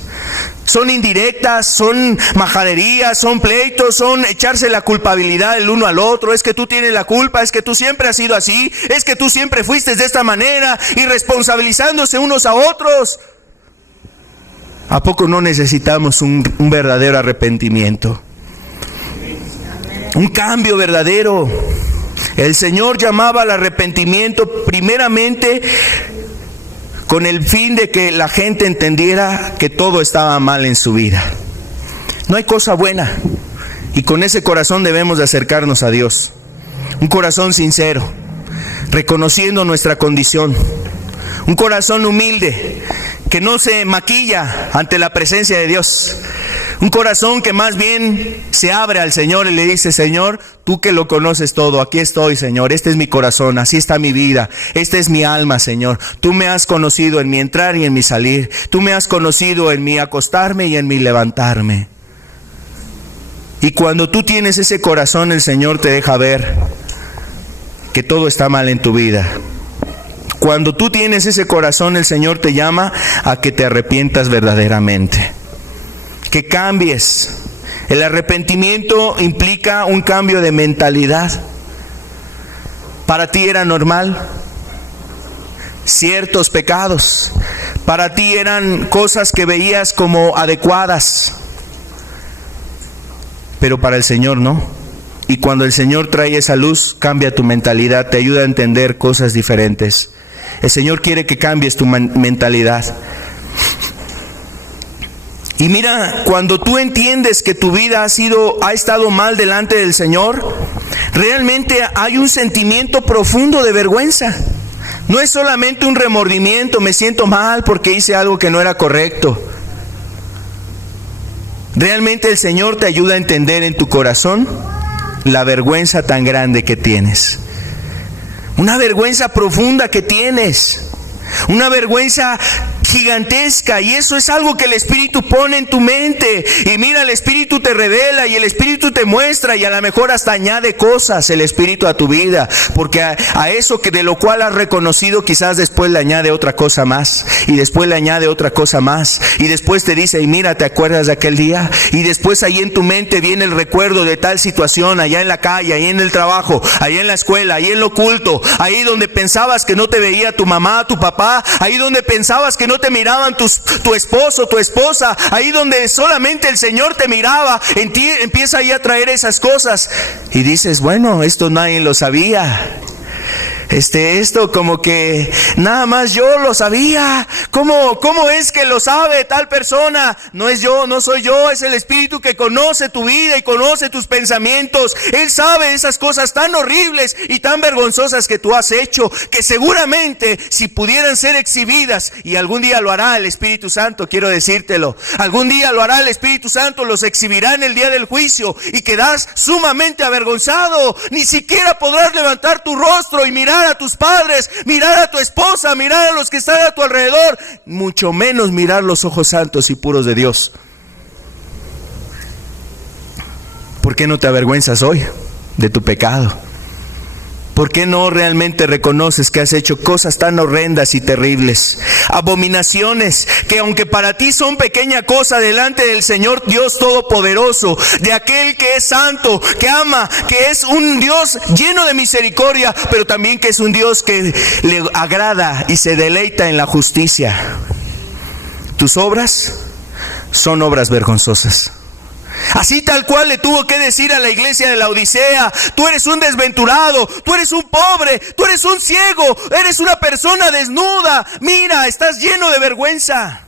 Son indirectas, son majaderías, son pleitos, son echarse la culpabilidad el uno al otro. Es que tú tienes la culpa, es que tú siempre has sido así, es que tú siempre fuiste de esta manera, y responsabilizándose unos a otros. ¿A poco no necesitamos un verdadero arrepentimiento? Un cambio verdadero. El Señor llamaba al arrepentimiento primeramente con el fin de que la gente entendiera que todo estaba mal en su vida. No hay cosa buena, y con ese corazón debemos de acercarnos a Dios. Un corazón sincero, reconociendo nuestra condición. Un corazón humilde, que no se maquilla ante la presencia de Dios. Un corazón que más bien se abre al Señor y le dice: Señor, tú que lo conoces todo, aquí estoy, Señor, este es mi corazón, así está mi vida, esta es mi alma, Señor. Tú me has conocido en mi entrar y en mi salir, tú me has conocido en mi acostarme y en mi levantarme. Y cuando tú tienes ese corazón, el Señor te deja ver que todo está mal en tu vida. Cuando tú tienes ese corazón, el Señor te llama a que te arrepientas verdaderamente, que cambies. El arrepentimiento implica un cambio de mentalidad. Para ti era normal ciertos pecados, para ti eran cosas que veías como adecuadas, pero para el Señor no. Y cuando el Señor trae esa luz, cambia tu mentalidad, te ayuda a entender cosas diferentes. El Señor quiere que cambies tu mentalidad. Y mira, cuando tú entiendes que tu vida ha estado mal delante del Señor, realmente hay un sentimiento profundo de vergüenza. No es solamente un remordimiento, me siento mal porque hice algo que no era correcto. Realmente el Señor te ayuda a entender en tu corazón la vergüenza tan grande que tienes. Una vergüenza profunda que tienes. Una vergüenza gigantesca, y eso es algo que el Espíritu pone en tu mente. Y mira, el Espíritu te revela y el Espíritu te muestra, y a lo mejor hasta añade cosas el Espíritu a tu vida, porque a eso que de lo cual has reconocido, quizás después le añade otra cosa más, y después le añade otra cosa más, y después te dice: y mira, ¿te acuerdas de aquel día? Y después ahí en tu mente viene el recuerdo de tal situación, allá en la calle, ahí en el trabajo, ahí en la escuela, ahí en lo oculto, ahí donde pensabas que no te veía tu mamá, tu papá, ahí donde pensabas que no te miraban tu esposo, tu esposa, ahí donde solamente el Señor te miraba. En ti empieza ahí a traer esas cosas y dices: bueno, esto nadie lo sabía. Esto como que nada más yo lo sabía. ¿Cómo es que lo sabe tal persona? No es yo, no soy yo, es el Espíritu que conoce tu vida y conoce tus pensamientos. Él sabe esas cosas tan horribles y tan vergonzosas que tú has hecho, que seguramente si pudieran ser exhibidas, y algún día lo hará el Espíritu Santo, quiero decírtelo, algún día lo hará el Espíritu Santo, los exhibirá en el día del juicio, y quedarás sumamente avergonzado. Ni siquiera podrás levantar tu rostro y mirar a tus padres, mirar a tu esposa, mirar a los que están a tu alrededor, mucho menos mirar los ojos santos y puros de Dios. ¿Por qué no te avergüenzas hoy de tu pecado? ¿Por qué no realmente reconoces que has hecho cosas tan horrendas y terribles? Abominaciones que, aunque para ti son pequeña cosa, delante del Señor Dios Todopoderoso, de aquel que es santo, que ama, que es un Dios lleno de misericordia, pero también que es un Dios que le agrada y se deleita en la justicia. Tus obras son obras vergonzosas. Así tal cual le tuvo que decir a la iglesia de la Odisea: tú eres un desventurado, tú eres un pobre, tú eres un ciego, eres una persona desnuda, mira, estás lleno de vergüenza.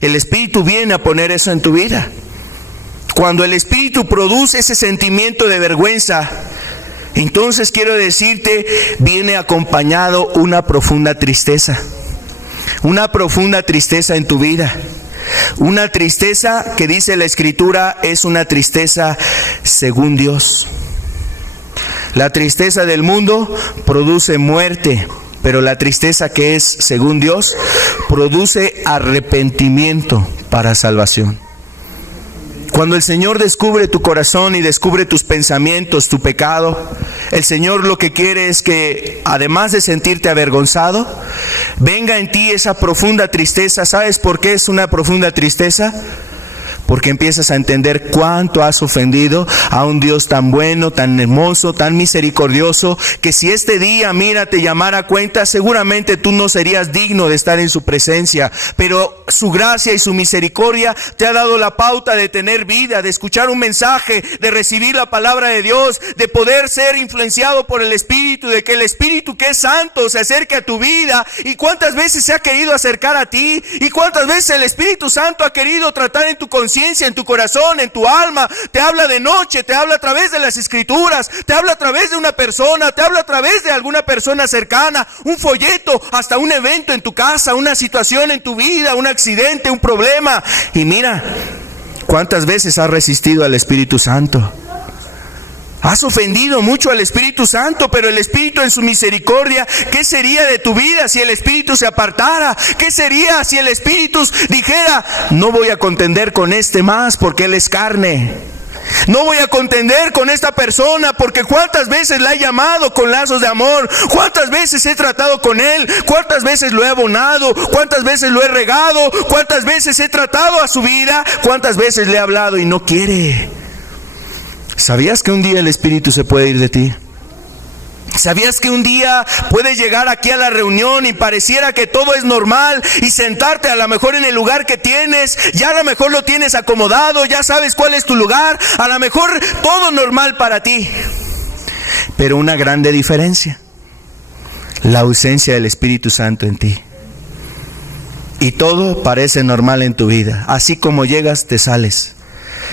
El Espíritu viene a poner eso en tu vida. Cuando el Espíritu produce ese sentimiento de vergüenza, entonces quiero decirte, viene acompañado una profunda tristeza. Una profunda tristeza en tu vida. Una tristeza que dice la Escritura es una tristeza según Dios. La tristeza del mundo produce muerte, pero la tristeza que es según Dios produce arrepentimiento para salvación. Cuando el Señor descubre tu corazón y descubre tus pensamientos, tu pecado, el Señor lo que quiere es que, además de sentirte avergonzado, venga en ti esa profunda tristeza. ¿Sabes por qué es una profunda tristeza? Porque empiezas a entender cuánto has ofendido a un Dios tan bueno, tan hermoso, tan misericordioso, que si este día, mira, te llamara a cuenta, seguramente tú no serías digno de estar en su presencia. Pero su gracia y su misericordia te ha dado la pauta de tener vida, de escuchar un mensaje, de recibir la palabra de Dios, de poder ser influenciado por el Espíritu, de que el Espíritu que es santo se acerque a tu vida. Y cuántas veces se ha querido acercar a ti, y cuántas veces el Espíritu Santo ha querido tratar en tu conciencia, en tu corazón, en tu alma. Te habla de noche, te habla a través de las Escrituras, te habla a través de una persona, te habla a través de alguna persona cercana, un folleto, hasta un evento en tu casa, una situación en tu vida, un accidente, un problema. Y mira, cuántas veces has resistido al Espíritu Santo. Has ofendido mucho al Espíritu Santo, pero el Espíritu en su misericordia, ¿qué sería de tu vida si el Espíritu se apartara? ¿Qué sería si el Espíritu dijera: no voy a contender con este más porque él es carne? No voy a contender con esta persona porque cuántas veces la he llamado con lazos de amor, cuántas veces he tratado con él, cuántas veces lo he abonado, cuántas veces lo he regado, cuántas veces he tratado a su vida, cuántas veces le he hablado y no quiere. ¿Sabías que un día el Espíritu se puede ir de ti? ¿Sabías que un día puedes llegar aquí a la reunión y pareciera que todo es normal y sentarte a lo mejor en el lugar que tienes? Ya a lo mejor lo tienes acomodado, ya sabes cuál es tu lugar, a lo mejor todo normal para ti. Pero una grande diferencia: la ausencia del Espíritu Santo en ti. Y todo parece normal en tu vida. Así como llegas, te sales.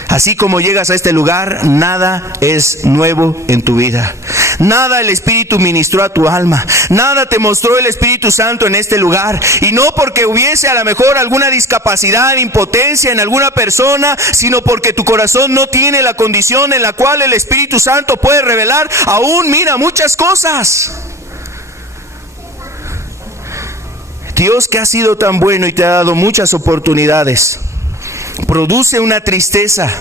Así como llegas a este lugar, nada es nuevo en tu vida. Nada el Espíritu ministró a tu alma. Nada te mostró el Espíritu Santo en este lugar. Y no porque hubiese a lo mejor alguna discapacidad, impotencia en alguna persona, sino porque tu corazón no tiene la condición en la cual el Espíritu Santo puede revelar aún, mira, muchas cosas. Dios, que ha sido tan bueno y te ha dado muchas oportunidades, produce una tristeza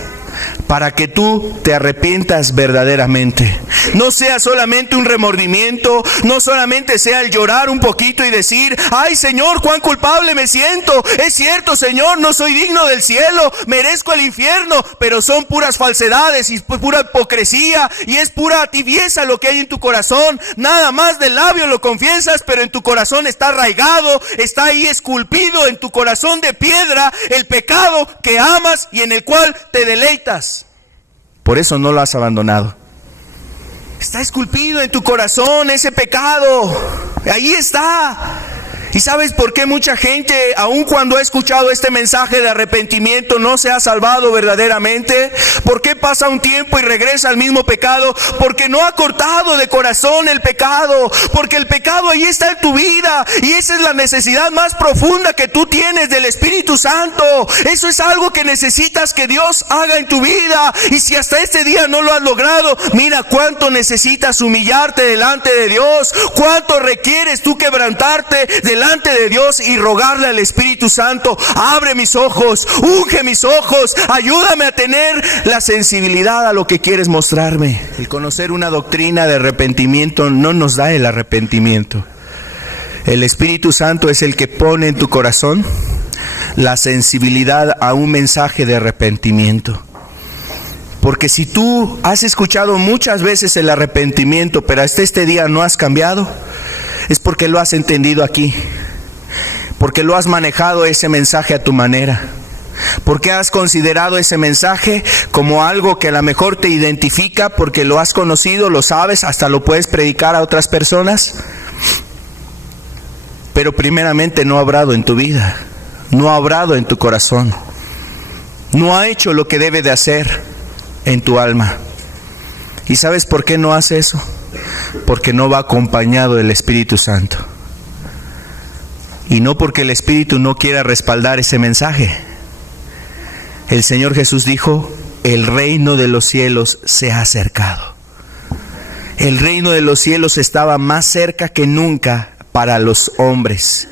para que tú te arrepientas verdaderamente. No sea solamente un remordimiento, no solamente sea el llorar un poquito y decir: ay Señor, cuán culpable me siento. Es cierto, Señor, no soy digno del cielo, merezco el infierno, pero son puras falsedades y pura hipocresía y es pura tibieza lo que hay en tu corazón. Nada más del labio lo confiesas, pero en tu corazón está arraigado, está ahí esculpido en tu corazón de piedra el pecado que amas y en el cual te deleitas. Por eso no lo has abandonado. Está esculpido en tu corazón ese pecado. Ahí está. ¿Y sabes por qué mucha gente, aun cuando ha escuchado este mensaje de arrepentimiento, no se ha salvado verdaderamente? ¿Por qué pasa un tiempo y regresa al mismo pecado? Porque no ha cortado de corazón el pecado. Porque el pecado ahí está en tu vida. Y esa es la necesidad más profunda que tú tienes del Espíritu Santo. Eso es algo que necesitas que Dios haga en tu vida. Y si hasta este día no lo has logrado, mira cuánto necesitas humillarte delante de Dios. Cuánto requieres tú quebrantarte delante de Dios y rogarle al Espíritu Santo: abre mis ojos, unge mis ojos, ayúdame a tener la sensibilidad a lo que quieres mostrarme. El conocer una doctrina de arrepentimiento no nos da el arrepentimiento. El Espíritu Santo es el que pone en tu corazón la sensibilidad a un mensaje de arrepentimiento. Porque si tú has escuchado muchas veces el arrepentimiento, pero hasta este día no has cambiado, es porque lo has entendido aquí, porque lo has manejado ese mensaje a tu manera, ¿Por qué has considerado ese mensaje como algo que a lo mejor te identifica porque lo has conocido, lo sabes, hasta lo puedes predicar a otras personas? Pero primeramente no ha obrado en tu vida, no ha obrado en tu corazón, no ha hecho lo que debe de hacer en tu alma. ¿Y sabes por qué no hace eso? Porque no va acompañado del Espíritu Santo. Y no porque el Espíritu no quiera respaldar ese mensaje. El Señor Jesús dijo: el reino de los cielos se ha acercado. El reino de los cielos estaba más cerca que nunca para los hombres.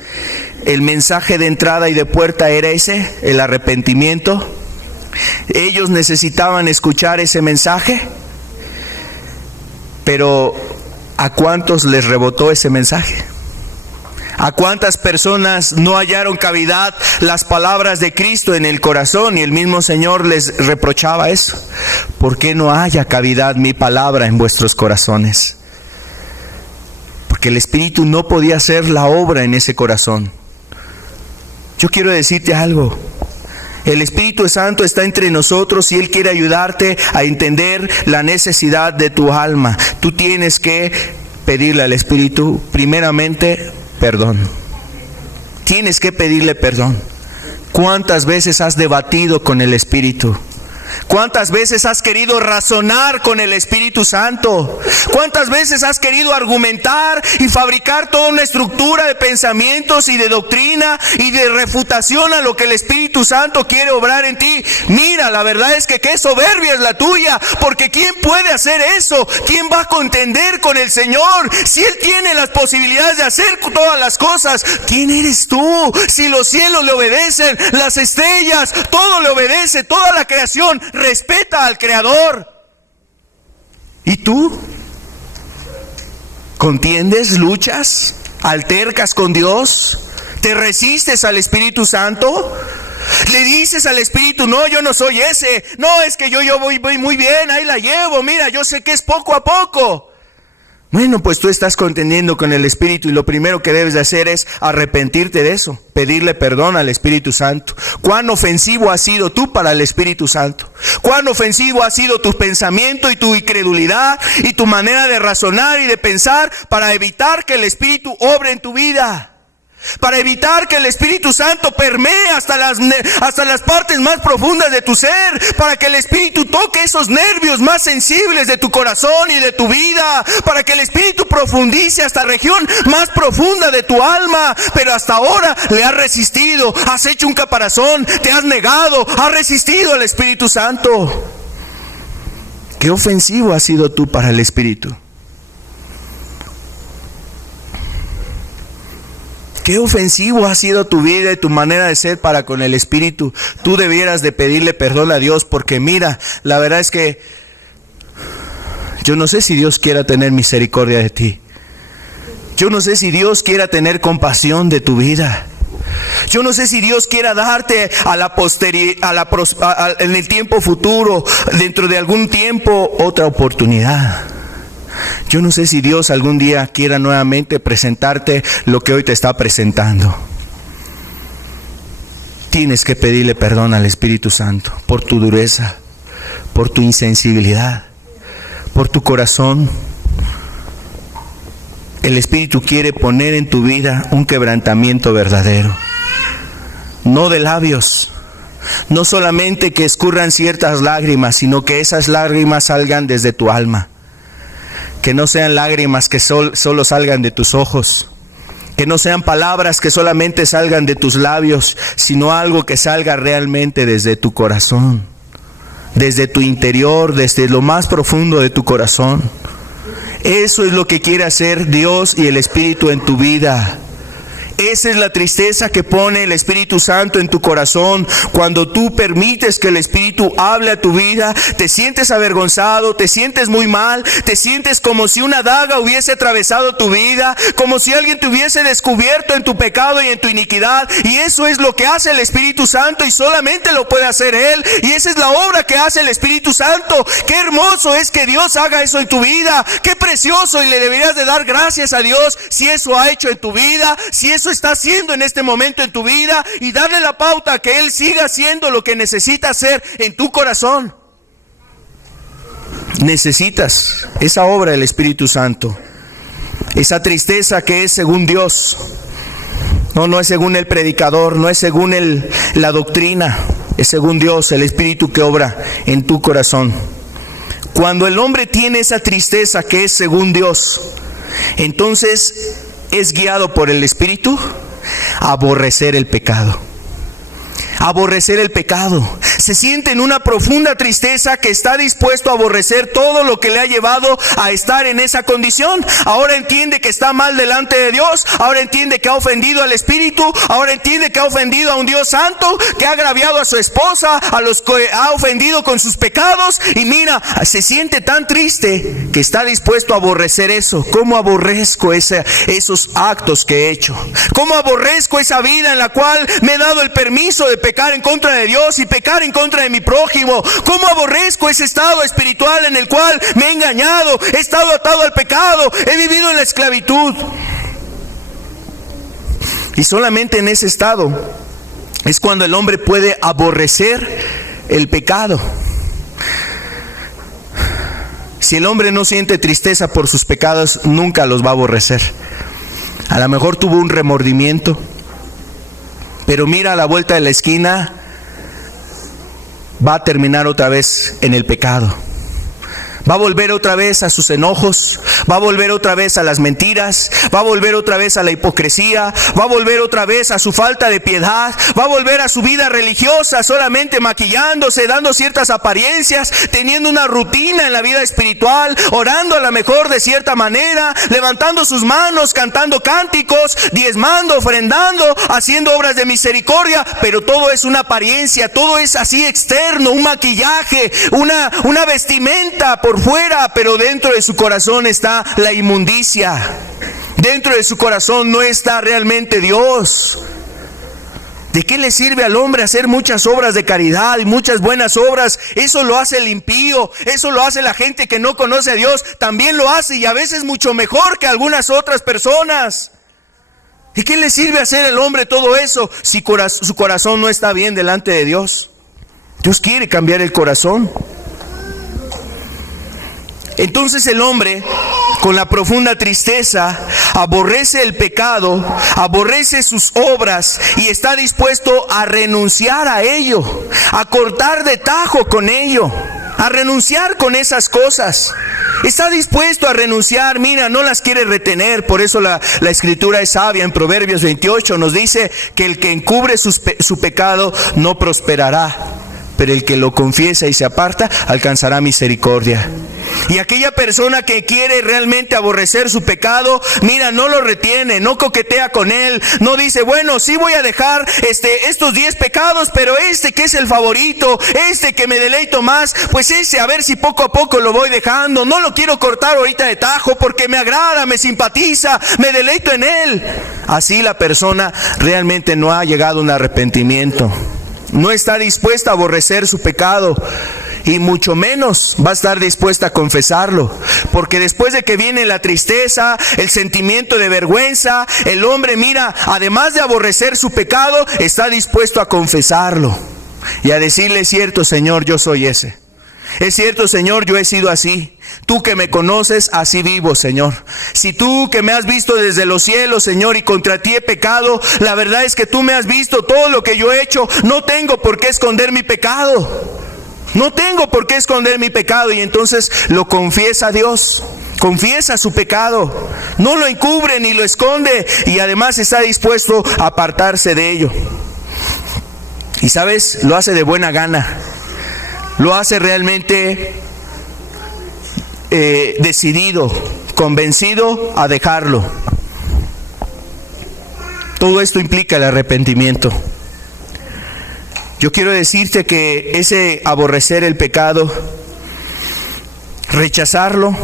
El mensaje de entrada y de puerta era ese, el arrepentimiento. Ellos necesitaban escuchar ese mensaje, pero ¿a cuántos les rebotó ese mensaje? ¿A cuántas personas no hallaron cavidad las palabras de Cristo en el corazón? Y el mismo Señor les reprochaba eso. ¿Por qué no haya cavidad mi palabra en vuestros corazones? Porque el Espíritu no podía hacer la obra en ese corazón. Yo quiero decirte algo. El Espíritu Santo está entre nosotros y Él quiere ayudarte a entender la necesidad de tu alma. Tú tienes que pedirle al Espíritu primeramente perdón. Tienes que pedirle perdón. ¿Cuántas veces has debatido con el Espíritu? ¿Cuántas veces has querido razonar con el Espíritu Santo? ¿Cuántas veces has querido argumentar y fabricar toda una estructura de pensamientos y de doctrina y de refutación a lo que el Espíritu Santo quiere obrar en ti? Mira, la verdad es que qué soberbia es la tuya, porque ¿quién puede hacer eso? ¿Quién va a contender con el Señor? Si Él tiene las posibilidades de hacer todas las cosas, ¿quién eres tú? Si los cielos le obedecen, las estrellas, todo le obedece, toda la creación respeta al Creador. ¿Y tú? ¿Contiendes, luchas, altercas con Dios? ¿Te resistes al Espíritu Santo? ¿Le dices al Espíritu: no, yo no soy ese? No, es que yo voy muy bien, ahí la llevo, mira, yo sé que es poco a poco. Bueno, pues tú estás contendiendo con el Espíritu y lo primero que debes de hacer es arrepentirte de eso, pedirle perdón al Espíritu Santo. ¿Cuán ofensivo has sido tú para el Espíritu Santo? ¿Cuán ofensivo ha sido tu pensamiento y tu incredulidad y tu manera de razonar y de pensar para evitar que el Espíritu obre en tu vida? Para evitar que el Espíritu Santo permee hasta las partes más profundas de tu ser, para que el Espíritu toque esos nervios más sensibles de tu corazón y de tu vida, para que el Espíritu profundice hasta la región más profunda de tu alma. Pero hasta ahora le has resistido, has hecho un caparazón, te has negado, has resistido al Espíritu Santo. Qué ofensivo has sido tú para el Espíritu. Qué ofensivo ha sido tu vida y tu manera de ser para con el Espíritu. Tú debieras de pedirle perdón a Dios, porque mira, la verdad es que yo no sé si Dios quiera tener misericordia de ti. Yo no sé si Dios quiera tener compasión de tu vida. Yo no sé si Dios quiera darte a la en el tiempo futuro, dentro de algún tiempo, otra oportunidad. Yo no sé si Dios algún día quiera nuevamente presentarte lo que hoy te está presentando. Tienes que pedirle perdón al Espíritu Santo por tu dureza, por tu insensibilidad, por tu corazón. El Espíritu quiere poner en tu vida un quebrantamiento verdadero, no de labios. No solamente que escurran ciertas lágrimas, sino que esas lágrimas salgan desde tu alma. Que no sean lágrimas que solo salgan de tus ojos. Que no sean palabras que solamente salgan de tus labios, sino algo que salga realmente desde tu corazón. Desde tu interior, desde lo más profundo de tu corazón. Eso es lo que quiere hacer Dios y el Espíritu en tu vida. Esa es la tristeza que pone el Espíritu Santo en tu corazón. Cuando tú permites que el Espíritu hable a tu vida, te sientes avergonzado, te sientes muy mal, te sientes como si una daga hubiese atravesado tu vida, como si alguien te hubiese descubierto en tu pecado y en tu iniquidad. Y eso es lo que hace el Espíritu Santo, y solamente lo puede hacer Él. Y esa es la obra que hace el Espíritu Santo. Qué hermoso es que Dios haga eso en tu vida. Qué precioso, y le deberías de dar gracias a Dios si eso ha hecho en tu vida, si eso eso está haciendo en este momento en tu vida y darle la pauta a que Él siga haciendo lo que necesita hacer en tu corazón. Necesitas esa obra del Espíritu Santo, esa tristeza que es según Dios. No es según el predicador, no es según la doctrina, es según Dios, el Espíritu que obra en tu corazón. Cuando el hombre tiene esa tristeza que es según Dios, entonces es guiado por el Espíritu a aborrecer el pecado. Aborrecer el pecado. Se siente en una profunda tristeza que está dispuesto a aborrecer todo lo que le ha llevado a estar en esa condición. Ahora entiende que está mal delante de Dios. Ahora entiende que ha ofendido al Espíritu. Ahora entiende que ha ofendido a un Dios santo, que ha agraviado a su esposa, a los que ha ofendido con sus pecados. Y mira, se siente tan triste que está dispuesto a aborrecer eso. ¿Cómo aborrezco esos actos que he hecho? ¿Cómo aborrezco esa vida en la cual me he dado el permiso de pecar en contra de Dios y pecar en contra de mi prójimo? ¿Cómo aborrezco ese estado espiritual en el cual me he engañado, he estado atado al pecado, he vivido en la esclavitud? Y solamente en ese estado es cuando el hombre puede aborrecer el pecado. Si el hombre no siente tristeza por sus pecados, nunca los va a aborrecer. A lo mejor tuvo un remordimiento, pero mira a la vuelta de la esquina, va a terminar otra vez en el pecado. Va a volver otra vez a sus enojos, va a volver otra vez a las mentiras, va a volver otra vez a la hipocresía, va a volver otra vez a su falta de piedad, va a volver a su vida religiosa, solamente maquillándose, dando ciertas apariencias, teniendo una rutina en la vida espiritual, orando a lo mejor de cierta manera, levantando sus manos, cantando cánticos, diezmando, ofrendando, haciendo obras de misericordia, pero todo es una apariencia, todo es así externo, un maquillaje, una vestimenta por fuera, pero dentro de su corazón está la inmundicia. Dentro de su corazón no está realmente Dios. ¿De qué le sirve al hombre hacer muchas obras de caridad y muchas buenas obras? Eso lo hace el impío, eso lo hace la gente que no conoce a Dios, también lo hace, y a veces mucho mejor que algunas otras personas. ¿De qué le sirve hacer el hombre todo eso si su corazón no está bien delante de Dios? Dios quiere cambiar el corazón. Entonces el hombre, con la profunda tristeza, aborrece el pecado, aborrece sus obras y está dispuesto a renunciar a ello, a cortar de tajo con ello, a renunciar con esas cosas. Está dispuesto a renunciar, mira, no las quiere retener. Por eso la Escritura es sabia. En Proverbios 28 nos dice que el que encubre su pecado no prosperará, pero el que lo confiesa y se aparta alcanzará misericordia. Y aquella persona que quiere realmente aborrecer su pecado, mira, no lo retiene, no coquetea con él, no dice, bueno, sí voy a dejar estos 10 pecados, pero que es el favorito, que me deleito más, pues a ver si poco a poco lo voy dejando, no lo quiero cortar ahorita de tajo porque me agrada, me simpatiza, me deleito en él. Así la persona realmente no ha llegado a un arrepentimiento, no está dispuesta a aborrecer su pecado. Y mucho menos va a estar dispuesta a confesarlo, porque después de que viene la tristeza, el sentimiento de vergüenza, el hombre, mira, además de aborrecer su pecado, está dispuesto a confesarlo y a decirle, es cierto, Señor, yo soy ese. Es cierto, Señor, yo he sido así. Tú que me conoces, así vivo, Señor. Si tú que me has visto desde los cielos, Señor, y contra ti he pecado, la verdad es que tú me has visto todo lo que yo he hecho. No tengo por qué esconder mi pecado. No tengo por qué esconder mi pecado. Y entonces lo confiesa a Dios, confiesa su pecado, no lo encubre ni lo esconde, y además está dispuesto a apartarse de ello. Y sabes, lo hace de buena gana, lo hace realmente decidido, convencido a dejarlo. Todo esto implica el arrepentimiento. Yo quiero decirte que ese aborrecer el pecado, rechazarlo,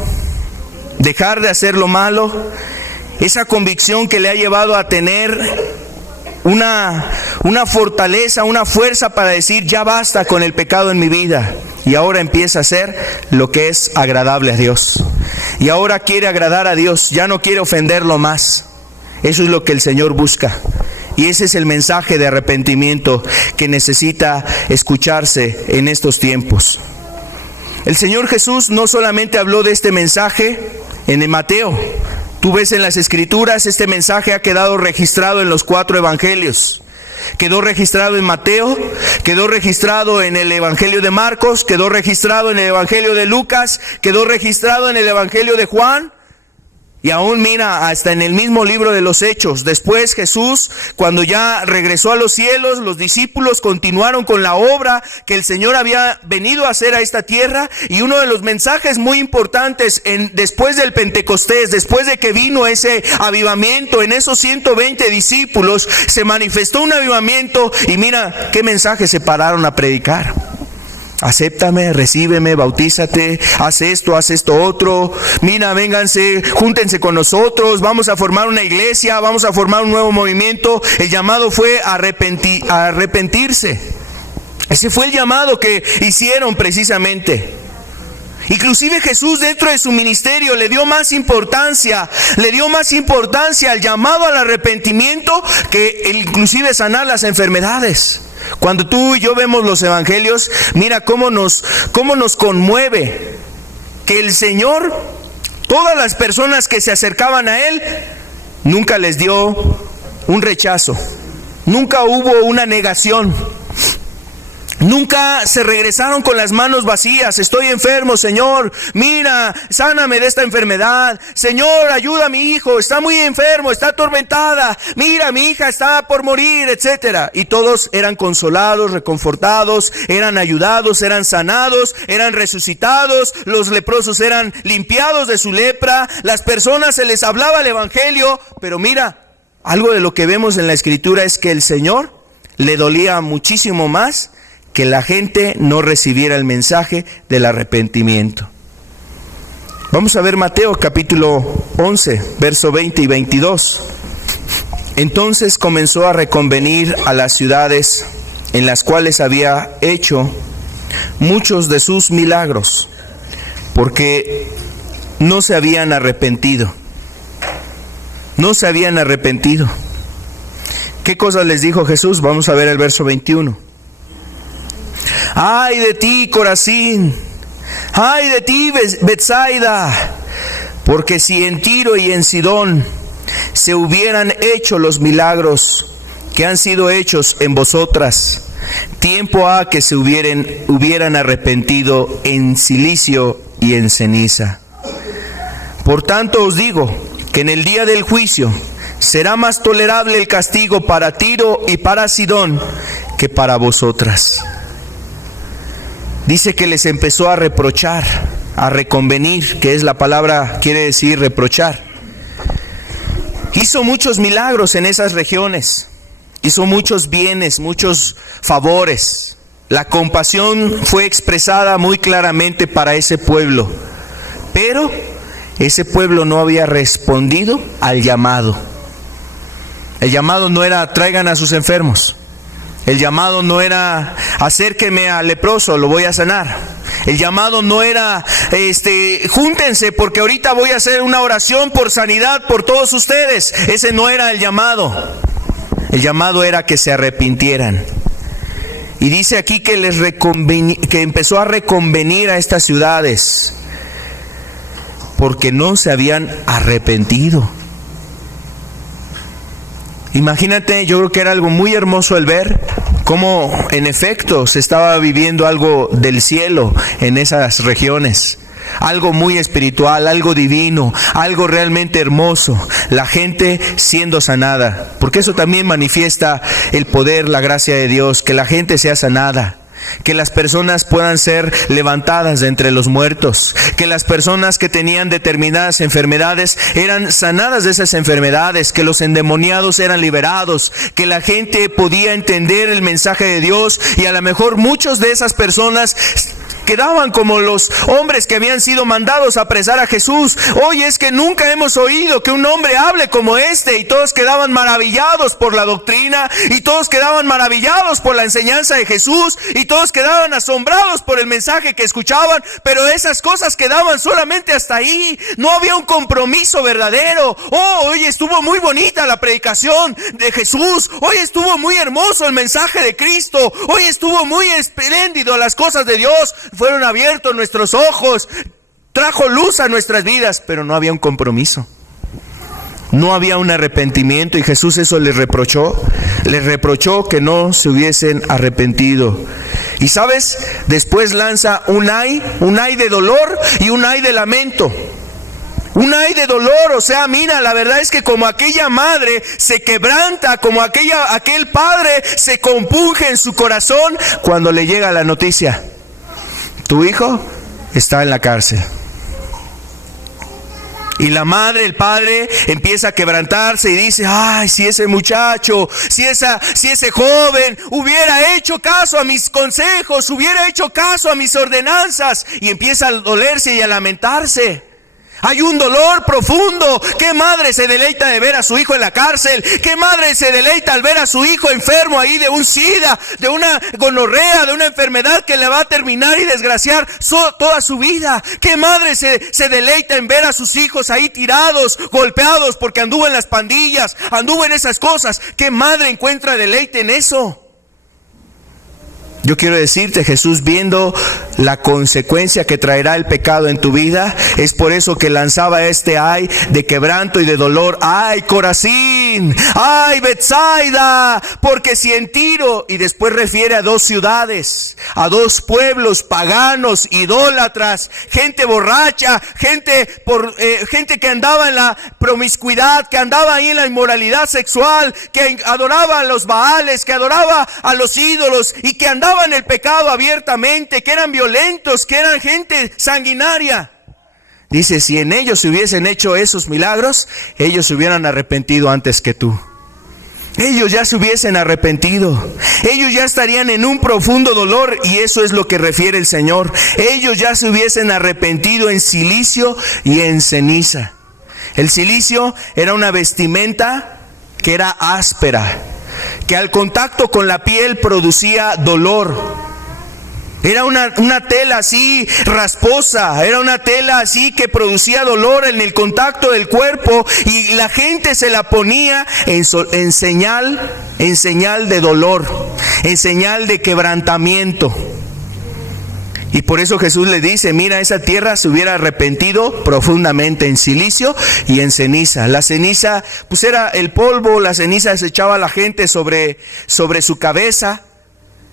dejar de hacer lo malo, esa convicción que le ha llevado a tener una fortaleza, una fuerza para decir, ya basta con el pecado en mi vida, y ahora empieza a hacer lo que es agradable a Dios. Y ahora quiere agradar a Dios, ya no quiere ofenderlo más. Eso es lo que el Señor busca. Y ese es el mensaje de arrepentimiento que necesita escucharse en estos tiempos. El Señor Jesús no solamente habló de este mensaje en el Mateo. Tú ves en las Escrituras, este mensaje ha quedado registrado en los 4 evangelios. Quedó registrado en Mateo, quedó registrado en el Evangelio de Marcos, quedó registrado en el Evangelio de Lucas, quedó registrado en el Evangelio de Juan. Y aún mira, hasta en el mismo libro de los Hechos. Después Jesús, cuando ya regresó a los cielos, los discípulos continuaron con la obra que el Señor había venido a hacer a esta tierra. Y uno de los mensajes muy importantes después del Pentecostés, después de que vino ese avivamiento, en esos 120 discípulos, se manifestó un avivamiento. Y mira qué mensaje se pararon a predicar. Acéptame, recíbeme, bautízate, haz esto otro. Mira, vénganse, júntense con nosotros, vamos a formar una iglesia, vamos a formar un nuevo movimiento. El llamado fue a arrepentirse. Ese fue el llamado que hicieron precisamente. Inclusive Jesús, dentro de su ministerio, le dio más importancia al llamado al arrepentimiento que inclusive sanar las enfermedades. Cuando tú y yo vemos los evangelios, mira cómo nos conmueve que el Señor, todas las personas que se acercaban a Él, nunca les dio un rechazo, nunca hubo una negación. Nunca se regresaron con las manos vacías. Estoy enfermo, Señor, mira, sáname de esta enfermedad. Señor, ayuda a mi hijo, está muy enfermo, está atormentada. Mira, mi hija está por morir, etcétera. Y todos eran consolados, reconfortados, eran ayudados, eran sanados, eran resucitados. Los leprosos eran limpiados de su lepra. Las personas se les hablaba el evangelio. Pero mira, algo de lo que vemos en la Escritura es que el Señor le dolía muchísimo más que la gente no recibiera el mensaje del arrepentimiento. Vamos a ver Mateo capítulo 11, verso 20 y 22. Entonces comenzó a reconvenir a las ciudades en las cuales había hecho muchos de sus milagros, porque no se habían arrepentido. No se habían arrepentido. ¿Qué cosas les dijo Jesús? Vamos a ver el verso 21. ¡Ay de ti, Corazín! ¡Ay de ti, Betsaida! Porque si en Tiro y en Sidón se hubieran hecho los milagros que han sido hechos en vosotras, tiempo ha que se hubieran arrepentido en cilicio y en ceniza. Por tanto os digo que en el día del juicio será más tolerable el castigo para Tiro y para Sidón que para vosotras. Dice que les empezó a reprochar, a reconvenir, que es la palabra, quiere decir reprochar. Hizo muchos milagros en esas regiones, hizo muchos bienes, muchos favores. La compasión fue expresada muy claramente para ese pueblo, pero ese pueblo no había respondido al llamado. El llamado no era traigan a sus enfermos. El llamado no era acérqueme al leproso, lo voy a sanar. El llamado no era júntense porque ahorita voy a hacer una oración por sanidad por todos ustedes. Ese no era el llamado. El llamado era que se arrepintieran. Y dice aquí que que empezó a reconvenir a estas ciudades porque no se habían arrepentido. Imagínate, yo creo que era algo muy hermoso el ver cómo en efecto se estaba viviendo algo del cielo en esas regiones. Algo muy espiritual, algo divino, algo realmente hermoso. La gente siendo sanada, porque eso también manifiesta el poder, la gracia de Dios, que la gente sea sanada. Que las personas puedan ser levantadas de entre los muertos, que las personas que tenían determinadas enfermedades eran sanadas de esas enfermedades, que los endemoniados eran liberados, que la gente podía entender el mensaje de Dios y a lo mejor muchos de esas personas quedaban como los hombres que habían sido mandados a apresar a Jesús. Oye, es que nunca hemos oído que un hombre hable como este. Y todos quedaban maravillados por la doctrina, y todos quedaban maravillados por la enseñanza de Jesús, y todos quedaban asombrados por el mensaje que escuchaban, pero esas cosas quedaban solamente hasta ahí. No había un compromiso verdadero. Hoy estuvo muy bonita la predicación de Jesús, hoy estuvo muy hermoso el mensaje de Cristo, hoy estuvo muy espléndido las cosas de Dios, fueron abiertos nuestros ojos, trajo luz a nuestras vidas, pero no había un compromiso. No había un arrepentimiento, y Jesús eso les reprochó que no se hubiesen arrepentido. Y sabes, después lanza un ay de dolor y un ay de lamento. Un ay de dolor, o sea, mira, la verdad es que como aquella madre se quebranta, como aquel padre se compunge en su corazón cuando le llega la noticia: tu hijo está en la cárcel. Y la madre, el padre empieza a quebrantarse y dice: ay, si ese muchacho, si ese joven hubiera hecho caso a mis consejos, hubiera hecho caso a mis ordenanzas. Y empieza a dolerse y a lamentarse. Hay un dolor profundo. ¿Qué madre se deleita de ver a su hijo en la cárcel? ¿Qué madre se deleita al ver a su hijo enfermo ahí de un SIDA, de una gonorrea, de una enfermedad que le va a terminar y desgraciar toda su vida? ¿Qué madre se deleita en ver a sus hijos ahí tirados, golpeados porque anduvo en las pandillas, anduvo en esas cosas? ¿Qué madre encuentra deleite en eso? Yo quiero decirte, Jesús, viendo la consecuencia que traerá el pecado en tu vida, es por eso que lanzaba este ay de quebranto y de dolor. ¡Ay, Corazín! ¡Ay, Betsaida! Porque si en Tiro, y después refiere a 2 ciudades, a 2 pueblos paganos, idólatras, gente borracha, gente que andaba en la promiscuidad, que andaba ahí en la inmoralidad sexual, que adoraba a los Baales, que adoraba a los ídolos, y que andaba en el pecado abiertamente, que eran violentos, que eran gente sanguinaria. Dice, si en ellos se hubiesen hecho esos milagros, ellos se hubieran arrepentido antes que tú. Ellos ya se hubiesen arrepentido. Ellos ya estarían en un profundo dolor, y eso es lo que refiere el Señor. Ellos ya se hubiesen arrepentido en cilicio y en ceniza. El cilicio era una vestimenta que era áspera, que al contacto con la piel producía dolor. Era una tela así rasposa, era una tela así que producía dolor en el contacto del cuerpo, y la gente se la ponía en señal de dolor, en señal de quebrantamiento. Y por eso Jesús le dice, mira, esa tierra se hubiera arrepentido profundamente en cilicio y en ceniza. La ceniza, pues era el polvo, la ceniza se echaba a la gente sobre su cabeza.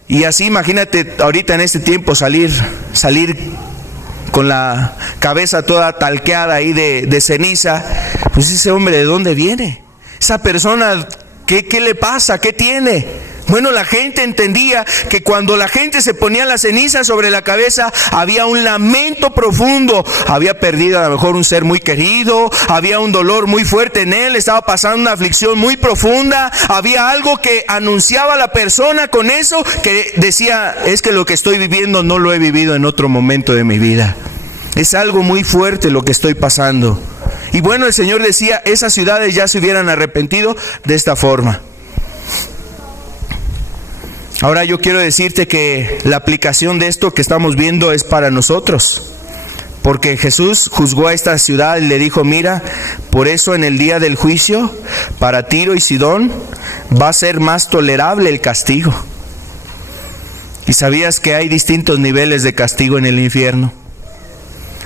Y así imagínate ahorita en este tiempo salir con la cabeza toda talqueada ahí de ceniza. Pues ese hombre, ¿de dónde viene? Esa persona, ¿qué le pasa? ¿Qué tiene? Bueno, la gente entendía que cuando la gente se ponía la ceniza sobre la cabeza, había un lamento profundo. Había perdido a lo mejor un ser muy querido, había un dolor muy fuerte en él, estaba pasando una aflicción muy profunda, había algo que anunciaba a la persona con eso, que decía, es que lo que estoy viviendo no lo he vivido en otro momento de mi vida. Es algo muy fuerte lo que estoy pasando. Y bueno, el Señor decía, esas ciudades ya se hubieran arrepentido de esta forma. Ahora yo quiero decirte que la aplicación de esto que estamos viendo es para nosotros, porque Jesús juzgó a esta ciudad y le dijo, mira, por eso en el día del juicio, para Tiro y Sidón, va a ser más tolerable el castigo. ¿Y sabías que hay distintos niveles de castigo en el infierno?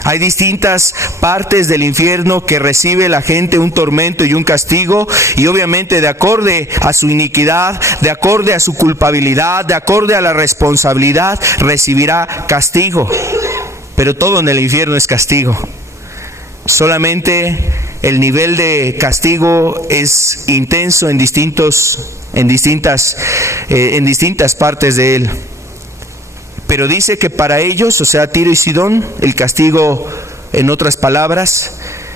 Hay distintas partes del infierno que recibe la gente un tormento y un castigo, y obviamente de acorde a su iniquidad, de acorde a su culpabilidad, de acorde a la responsabilidad, recibirá castigo. Pero todo en el infierno es castigo. Solamente el nivel de castigo es intenso en distintas partes de él. Pero dice que para ellos, o sea, Tiro y Sidón, el castigo, en otras palabras,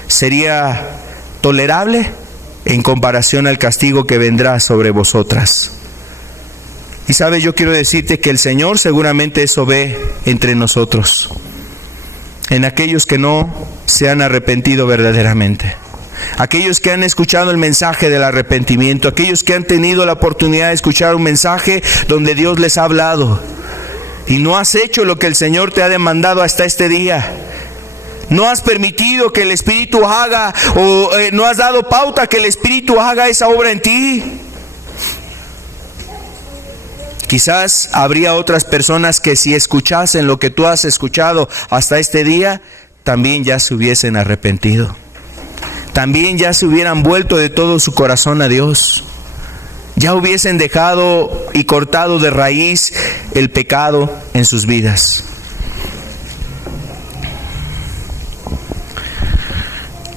sería tolerable en comparación al castigo que vendrá sobre vosotras. Y sabes, yo quiero decirte que el Señor seguramente eso ve entre nosotros, en aquellos que no se han arrepentido verdaderamente, aquellos que han escuchado el mensaje del arrepentimiento, aquellos que han tenido la oportunidad de escuchar un mensaje donde Dios les ha hablado y no has hecho lo que el Señor te ha demandado hasta este día. No has permitido que el Espíritu haga o no has dado pauta que el Espíritu haga esa obra en ti. Quizás habría otras personas que si escuchasen lo que tú has escuchado hasta este día, también ya se hubiesen arrepentido. También ya se hubieran vuelto de todo su corazón a Dios. Ya hubiesen dejado y cortado de raíz el pecado en sus vidas.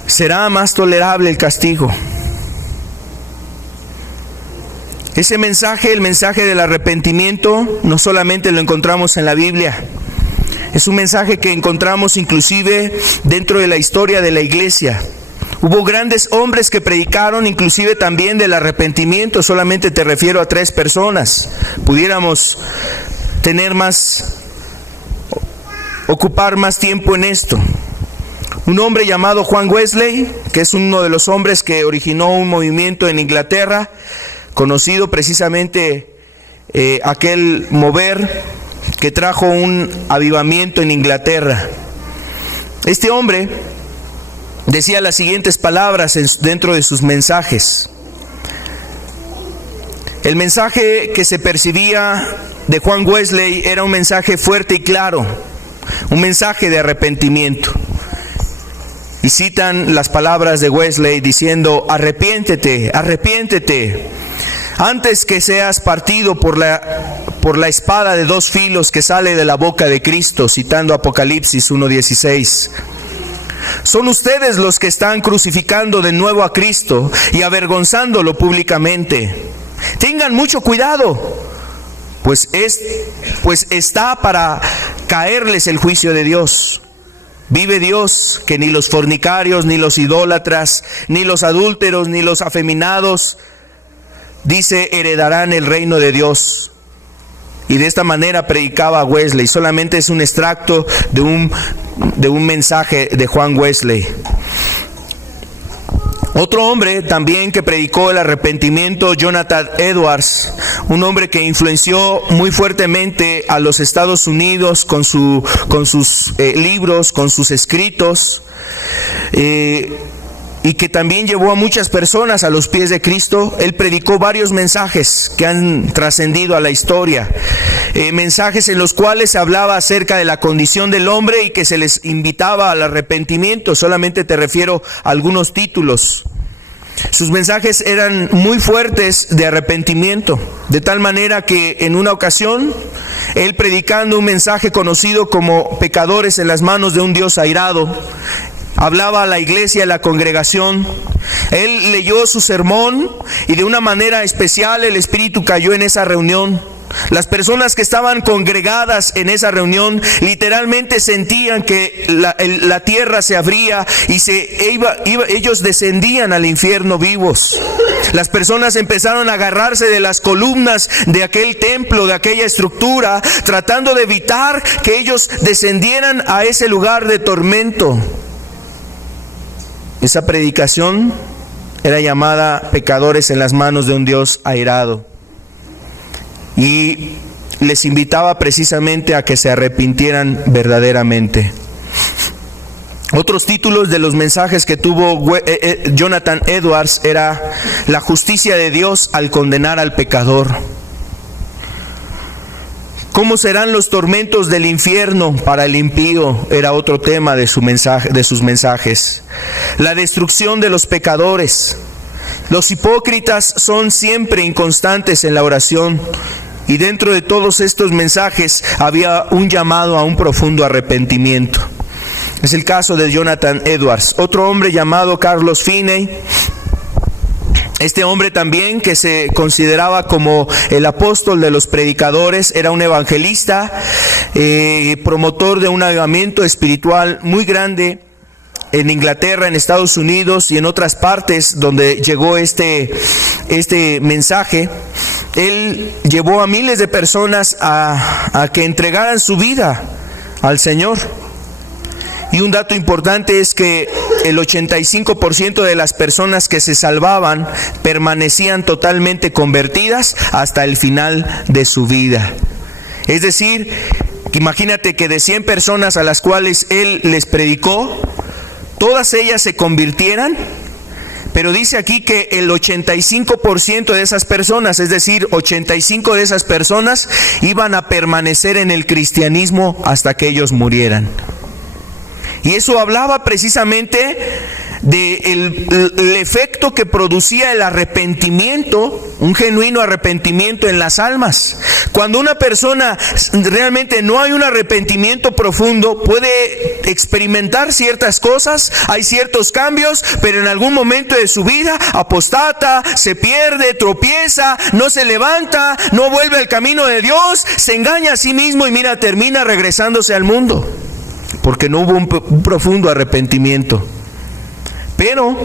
Será más tolerable el castigo. Ese mensaje, el mensaje del arrepentimiento, no solamente lo encontramos en la Biblia. Es un mensaje que encontramos inclusive dentro de la historia de la iglesia. Hubo grandes hombres que predicaron inclusive también del arrepentimiento. Solamente te refiero a 3 personas. Pudiéramos ocupar más tiempo en esto. Un hombre llamado Juan Wesley, que es uno de los hombres que originó un movimiento en Inglaterra, conocido precisamente aquel mover que trajo un avivamiento en Inglaterra. Este hombre decía las siguientes palabras dentro de sus mensajes. El mensaje que se percibía de Juan Wesley era un mensaje fuerte y claro, un mensaje de arrepentimiento. Y citan las palabras de Wesley diciendo: arrepiéntete, arrepiéntete, antes que seas partido por la espada de 2 filos que sale de la boca de Cristo, citando Apocalipsis 1:16. Son ustedes los que están crucificando de nuevo a Cristo y avergonzándolo públicamente. Tengan mucho cuidado, pues está para caerles el juicio de Dios. Vive Dios, que ni los fornicarios, ni los idólatras, ni los adúlteros, ni los afeminados, dice, heredarán el reino de Dios. Y de esta manera predicaba Wesley. Solamente es un extracto de un mensaje de Juan Wesley. Otro hombre también que predicó el arrepentimiento, Jonathan Edwards, un hombre que influenció muy fuertemente a los Estados Unidos con sus libros, con sus escritos, y que también llevó a muchas personas a los pies de Cristo. Él predicó varios mensajes que han trascendido a la historia, mensajes en los cuales se hablaba acerca de la condición del hombre y que se les invitaba al arrepentimiento. Solamente te refiero a algunos títulos. Sus mensajes eran muy fuertes de arrepentimiento, de tal manera que en una ocasión, él predicando un mensaje conocido como pecadores en las manos de un Dios airado, hablaba a la iglesia, a la congregación. Él leyó su sermón y de una manera especial el Espíritu cayó en esa reunión. Las personas que estaban congregadas en esa reunión literalmente sentían que la tierra se abría y ellos descendían al infierno vivos. Las personas empezaron a agarrarse de las columnas de aquel templo, de aquella estructura, tratando de evitar que ellos descendieran a ese lugar de tormento. Esa predicación era llamada Pecadores en las manos de un Dios airado. Y les invitaba precisamente a que se arrepintieran verdaderamente. Otros títulos de los mensajes que tuvo Jonathan Edwards era La justicia de Dios al condenar al pecador. ¿Cómo serán los tormentos del infierno para el impío? Era otro tema de sus mensajes. La destrucción de los pecadores. Los hipócritas son siempre inconstantes en la oración. Y dentro de todos estos mensajes había un llamado a un profundo arrepentimiento. Es el caso de Jonathan Edwards. Otro hombre llamado Carlos Finney. Este hombre también, que se consideraba como el apóstol de los predicadores, era un evangelista, promotor de un avivamiento espiritual muy grande en Inglaterra, en Estados Unidos y en otras partes donde llegó este mensaje. Él llevó a miles de personas a que entregaran su vida al Señor. Y un dato importante es que el 85% de las personas que se salvaban permanecían totalmente convertidas hasta el final de su vida. Es decir, imagínate que de 100 personas a las cuales Él les predicó, todas ellas se convirtieran, pero dice aquí que el 85% de esas personas, es decir, 85 de esas personas, iban a permanecer en el cristianismo hasta que ellos murieran. Y eso hablaba precisamente del efecto que producía el arrepentimiento, un genuino arrepentimiento en las almas. Cuando una persona realmente no hay un arrepentimiento profundo, puede experimentar ciertas cosas, hay ciertos cambios, pero en algún momento de su vida apostata, se pierde, tropieza, no se levanta, no vuelve al camino de Dios, se engaña a sí mismo y mira, termina regresándose al mundo, porque no hubo un profundo arrepentimiento. Pero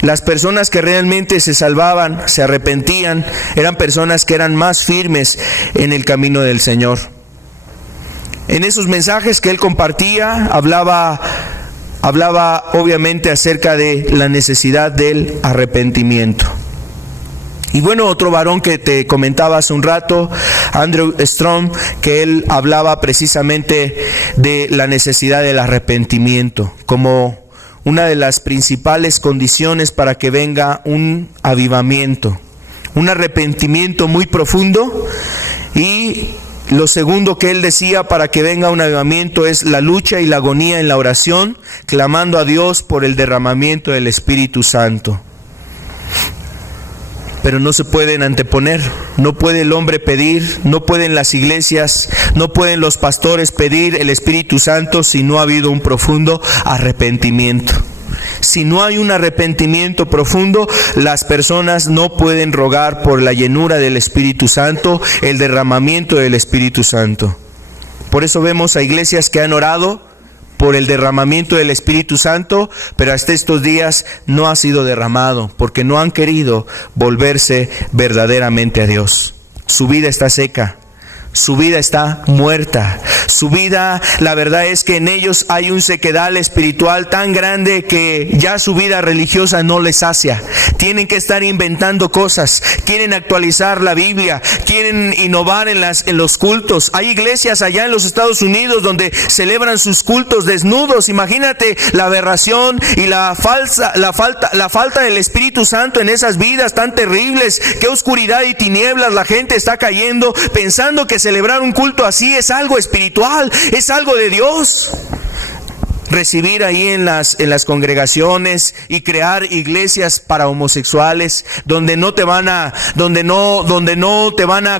las personas que realmente se salvaban, se arrepentían, eran personas que eran más firmes en el camino del Señor. En esos mensajes que él compartía, hablaba obviamente acerca de la necesidad del arrepentimiento. Y bueno, otro varón que te comentaba hace un rato, Andrew Strong, que él hablaba precisamente de la necesidad del arrepentimiento como una de las principales condiciones para que venga un avivamiento, un arrepentimiento muy profundo. Y lo segundo que él decía para que venga un avivamiento es la lucha y la agonía en la oración, clamando a Dios por el derramamiento del Espíritu Santo. Pero no se pueden anteponer, no puede el hombre pedir, no pueden las iglesias, no pueden los pastores pedir el Espíritu Santo si no ha habido un profundo arrepentimiento. Si no hay un arrepentimiento profundo, las personas no pueden rogar por la llenura del Espíritu Santo, el derramamiento del Espíritu Santo. Por eso vemos a iglesias que han orado por el derramamiento del Espíritu Santo, pero hasta estos días no ha sido derramado, porque no han querido volverse verdaderamente a Dios. Su vida está seca, su vida está muerta, su vida, la verdad es que en ellos hay un sequedal espiritual tan grande que ya su vida religiosa no les sacia. Tienen que estar inventando cosas, quieren actualizar la Biblia, quieren innovar en los cultos. Hay iglesias allá en los Estados Unidos donde celebran sus cultos desnudos. Imagínate la aberración y la falta del Espíritu Santo en esas vidas tan terribles. Qué oscuridad y tinieblas la gente está cayendo pensando que celebrar un culto así es algo espiritual, es algo de Dios. Recibir ahí en las congregaciones y crear iglesias para homosexuales donde no te van a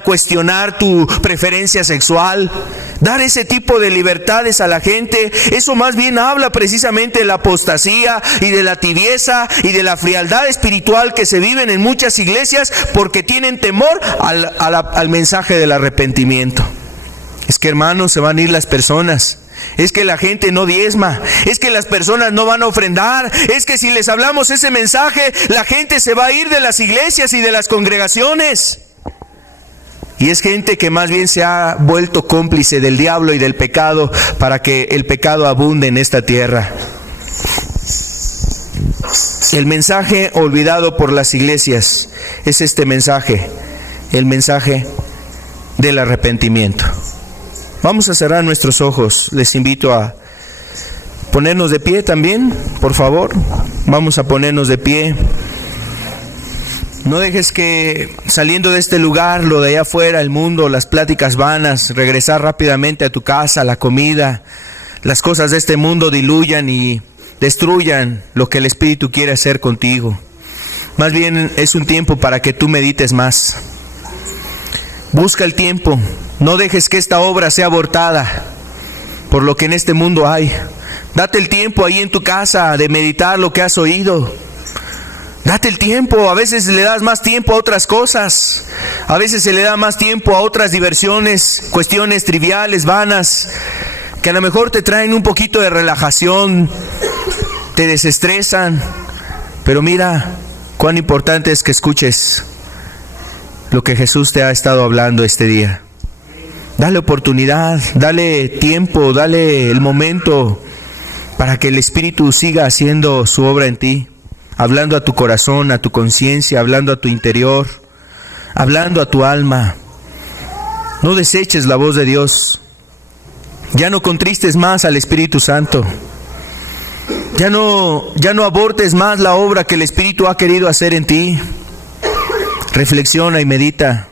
cuestionar tu preferencia sexual. Dar ese tipo de libertades a la gente, eso más bien habla precisamente de la apostasía y de la tibieza y de la frialdad espiritual que se viven en muchas iglesias porque tienen temor al mensaje del arrepentimiento. Es que, hermanos, se van a ir las personas. Es que la gente no diezma, es que las personas no van a ofrendar, es que si les hablamos ese mensaje, la gente se va a ir de las iglesias y de las congregaciones. Y es gente que más bien se ha vuelto cómplice del diablo y del pecado para que el pecado abunde en esta tierra. El mensaje olvidado por las iglesias es este mensaje, el mensaje del arrepentimiento. Vamos a cerrar nuestros ojos. Les invito a ponernos de pie también, por favor. Vamos a ponernos de pie. No dejes que saliendo de este lugar, lo de allá afuera, el mundo, las pláticas vanas, regresar rápidamente a tu casa, la comida, las cosas de este mundo diluyan y destruyan lo que el Espíritu quiere hacer contigo. Más bien es un tiempo para que tú medites más. Busca el tiempo. No dejes que esta obra sea abortada por lo que en este mundo hay. Date el tiempo ahí en tu casa de meditar lo que has oído. Date el tiempo. A veces le das más tiempo a otras cosas. A veces se le da más tiempo a otras diversiones, cuestiones triviales, vanas, que a lo mejor te traen un poquito de relajación, te desestresan. Pero mira cuán importante es que escuches lo que Jesús te ha estado hablando este día. Dale oportunidad, dale tiempo, dale el momento para que el Espíritu siga haciendo su obra en ti, hablando a tu corazón, a tu conciencia, hablando a tu interior, hablando a tu alma. No deseches la voz de Dios. Ya no contristes más al Espíritu Santo. Ya no abortes más la obra que el Espíritu ha querido hacer en ti. Reflexiona y medita.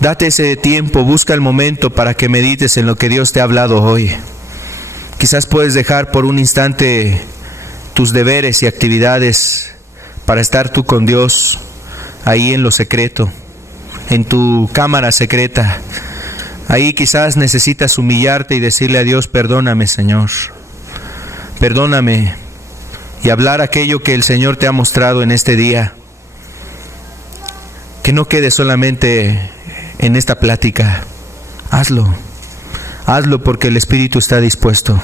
Date ese tiempo, busca el momento para que medites en lo que Dios te ha hablado hoy. Quizás puedes dejar por un instante tus deberes y actividades para estar tú con Dios ahí en lo secreto, en tu cámara secreta. Ahí quizás necesitas humillarte y decirle a Dios: perdóname, Señor, perdóname, y hablar aquello que el Señor te ha mostrado en este día. Que no quede solamente en esta plática. Hazlo porque el Espíritu está dispuesto.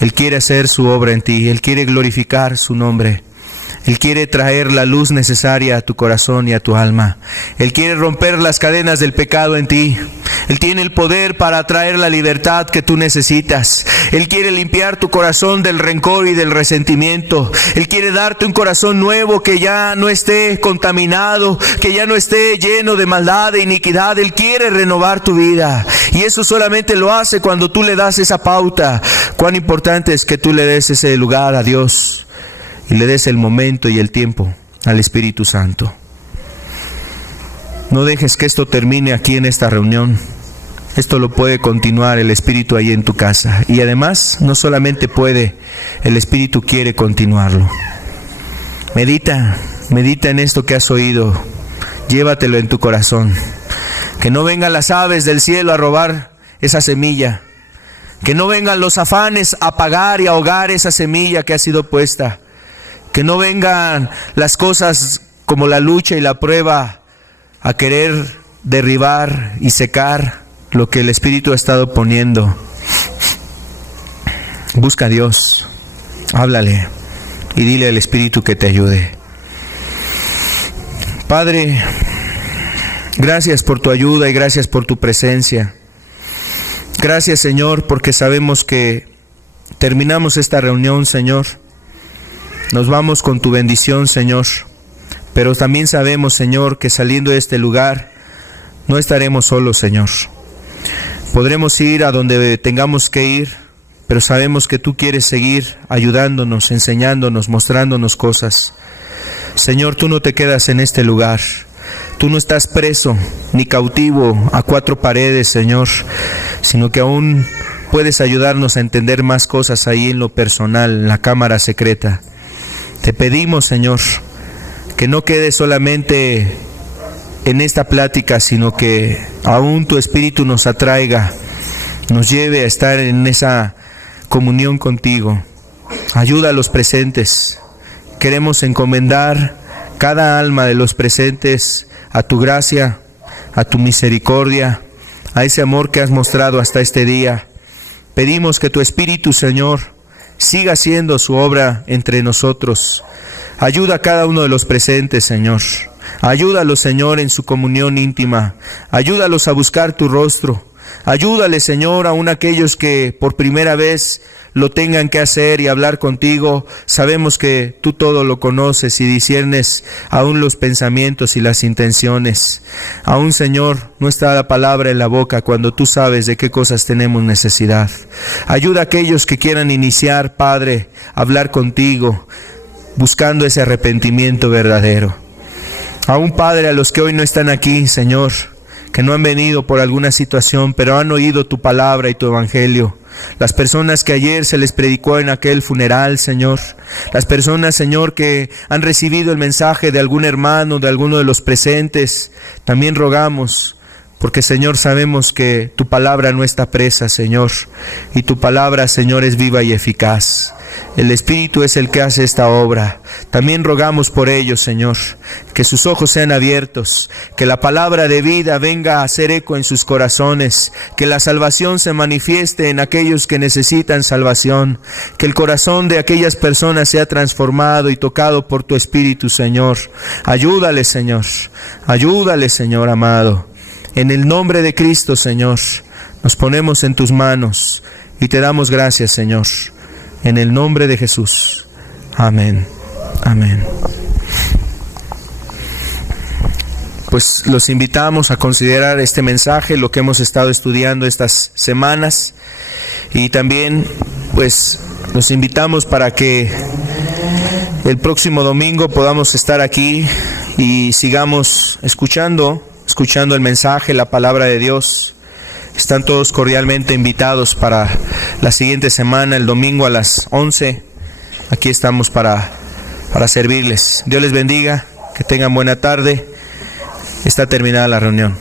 Él quiere hacer su obra en ti, Él quiere glorificar su nombre. Él quiere traer la luz necesaria a tu corazón y a tu alma. Él quiere romper las cadenas del pecado en ti. Él tiene el poder para traer la libertad que tú necesitas. Él quiere limpiar tu corazón del rencor y del resentimiento. Él quiere darte un corazón nuevo que ya no esté contaminado, que ya no esté lleno de maldad e iniquidad. Él quiere renovar tu vida. Y eso solamente lo hace cuando tú le das esa pauta. Cuán importante es que tú le des ese lugar a Dios y le des el momento y el tiempo al Espíritu Santo. No dejes que esto termine aquí en esta reunión. Esto lo puede continuar el Espíritu ahí en tu casa. Y además, no solamente puede, el Espíritu quiere continuarlo. Medita en esto que has oído. Llévatelo en tu corazón. Que no vengan las aves del cielo a robar esa semilla. Que no vengan los afanes a apagar y ahogar esa semilla que ha sido puesta. Que no vengan las cosas como la lucha y la prueba a querer derribar y secar lo que el Espíritu ha estado poniendo. Busca a Dios, háblale y dile al Espíritu que te ayude. Padre, gracias por tu ayuda y gracias por tu presencia. Gracias, Señor, porque sabemos que terminamos esta reunión, Señor. Nos vamos con tu bendición, Señor, pero también sabemos, Señor, que saliendo de este lugar no estaremos solos, Señor. Podremos ir a donde tengamos que ir, pero sabemos que tú quieres seguir ayudándonos, enseñándonos, mostrándonos cosas. Señor, tú no te quedas en este lugar. Tú no estás preso ni cautivo a cuatro paredes, Señor, sino que aún puedes ayudarnos a entender más cosas ahí en lo personal, en la cámara secreta. Te pedimos, Señor, que no quede solamente en esta plática, sino que aún tu Espíritu nos atraiga, nos lleve a estar en esa comunión contigo. Ayuda a los presentes. Queremos encomendar cada alma de los presentes a tu gracia, a tu misericordia, a ese amor que has mostrado hasta este día. Pedimos que tu Espíritu, Señor, siga haciendo su obra entre nosotros. Ayuda a cada uno de los presentes, Señor. Ayúdalos, Señor, en su comunión íntima. Ayúdalos a buscar tu rostro. Ayúdale, Señor, aún aquellos que por primera vez lo tengan que hacer y hablar contigo. Sabemos que tú todo lo conoces y disciernes aún los pensamientos y las intenciones. Aún, Señor, no está la palabra en la boca cuando tú sabes de qué cosas tenemos necesidad. Ayuda a aquellos que quieran iniciar, Padre, a hablar contigo, buscando ese arrepentimiento verdadero. Aún, Padre, a los que hoy no están aquí, Señor, que no han venido por alguna situación, pero han oído tu palabra y tu evangelio. Las personas que ayer se les predicó en aquel funeral, Señor. Las personas, Señor, que han recibido el mensaje de algún hermano, de alguno de los presentes. También rogamos, porque, Señor, sabemos que tu palabra no está presa, Señor. Y tu palabra, Señor, es viva y eficaz. El Espíritu es el que hace esta obra. También rogamos por ellos, Señor, que sus ojos sean abiertos, que la palabra de vida venga a hacer eco en sus corazones, que la salvación se manifieste en aquellos que necesitan salvación, que el corazón de aquellas personas sea transformado y tocado por tu Espíritu, Señor. Ayúdales, Señor. Ayúdales, Señor amado. En el nombre de Cristo, Señor, nos ponemos en tus manos y te damos gracias, Señor. En el nombre de Jesús. Amén. Amén. Pues los invitamos a considerar este mensaje, lo que hemos estado estudiando estas semanas. Y también, pues, los invitamos para que el próximo domingo podamos estar aquí y sigamos escuchando el mensaje, la palabra de Dios. Están todos cordialmente invitados para la siguiente semana, el domingo a las 11. Aquí estamos para servirles. Dios les bendiga, que tengan buena tarde. Está terminada la reunión.